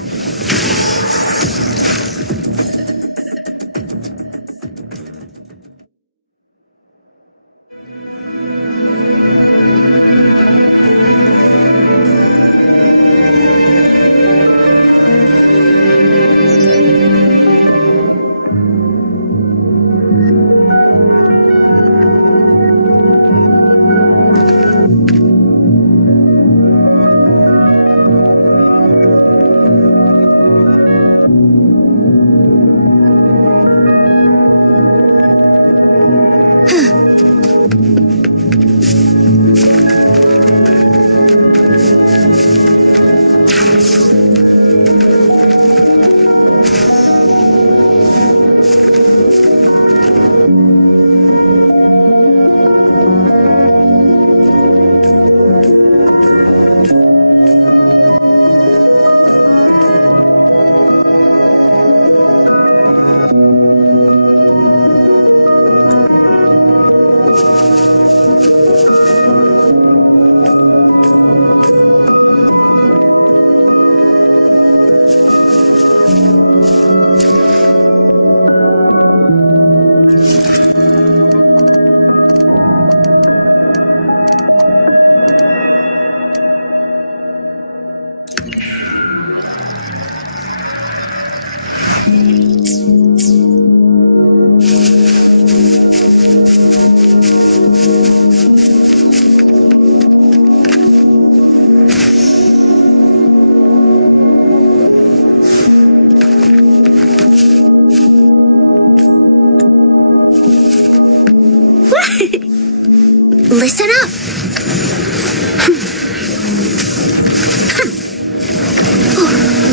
Listen up.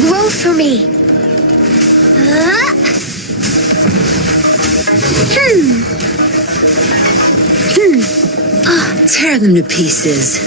Roll for me. Tear them to pieces.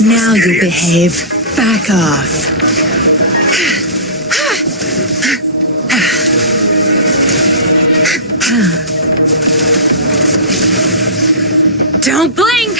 Now you behave. Back off. Don't blink!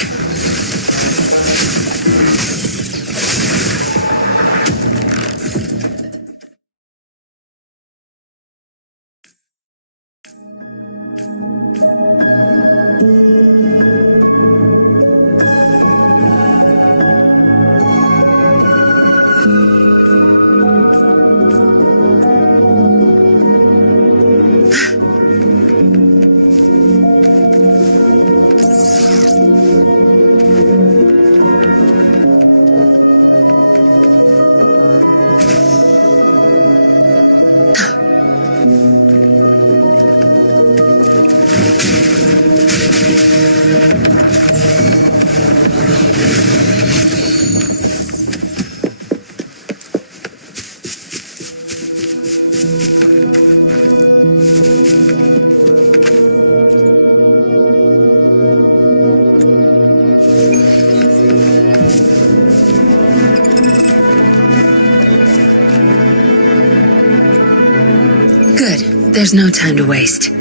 There's no time to waste.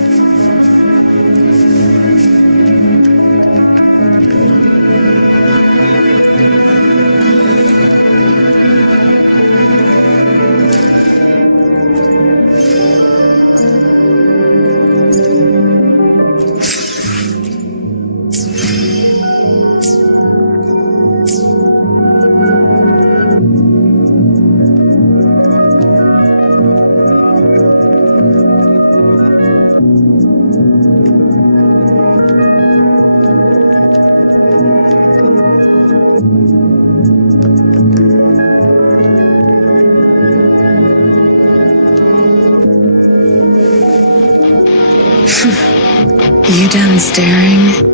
You done staring?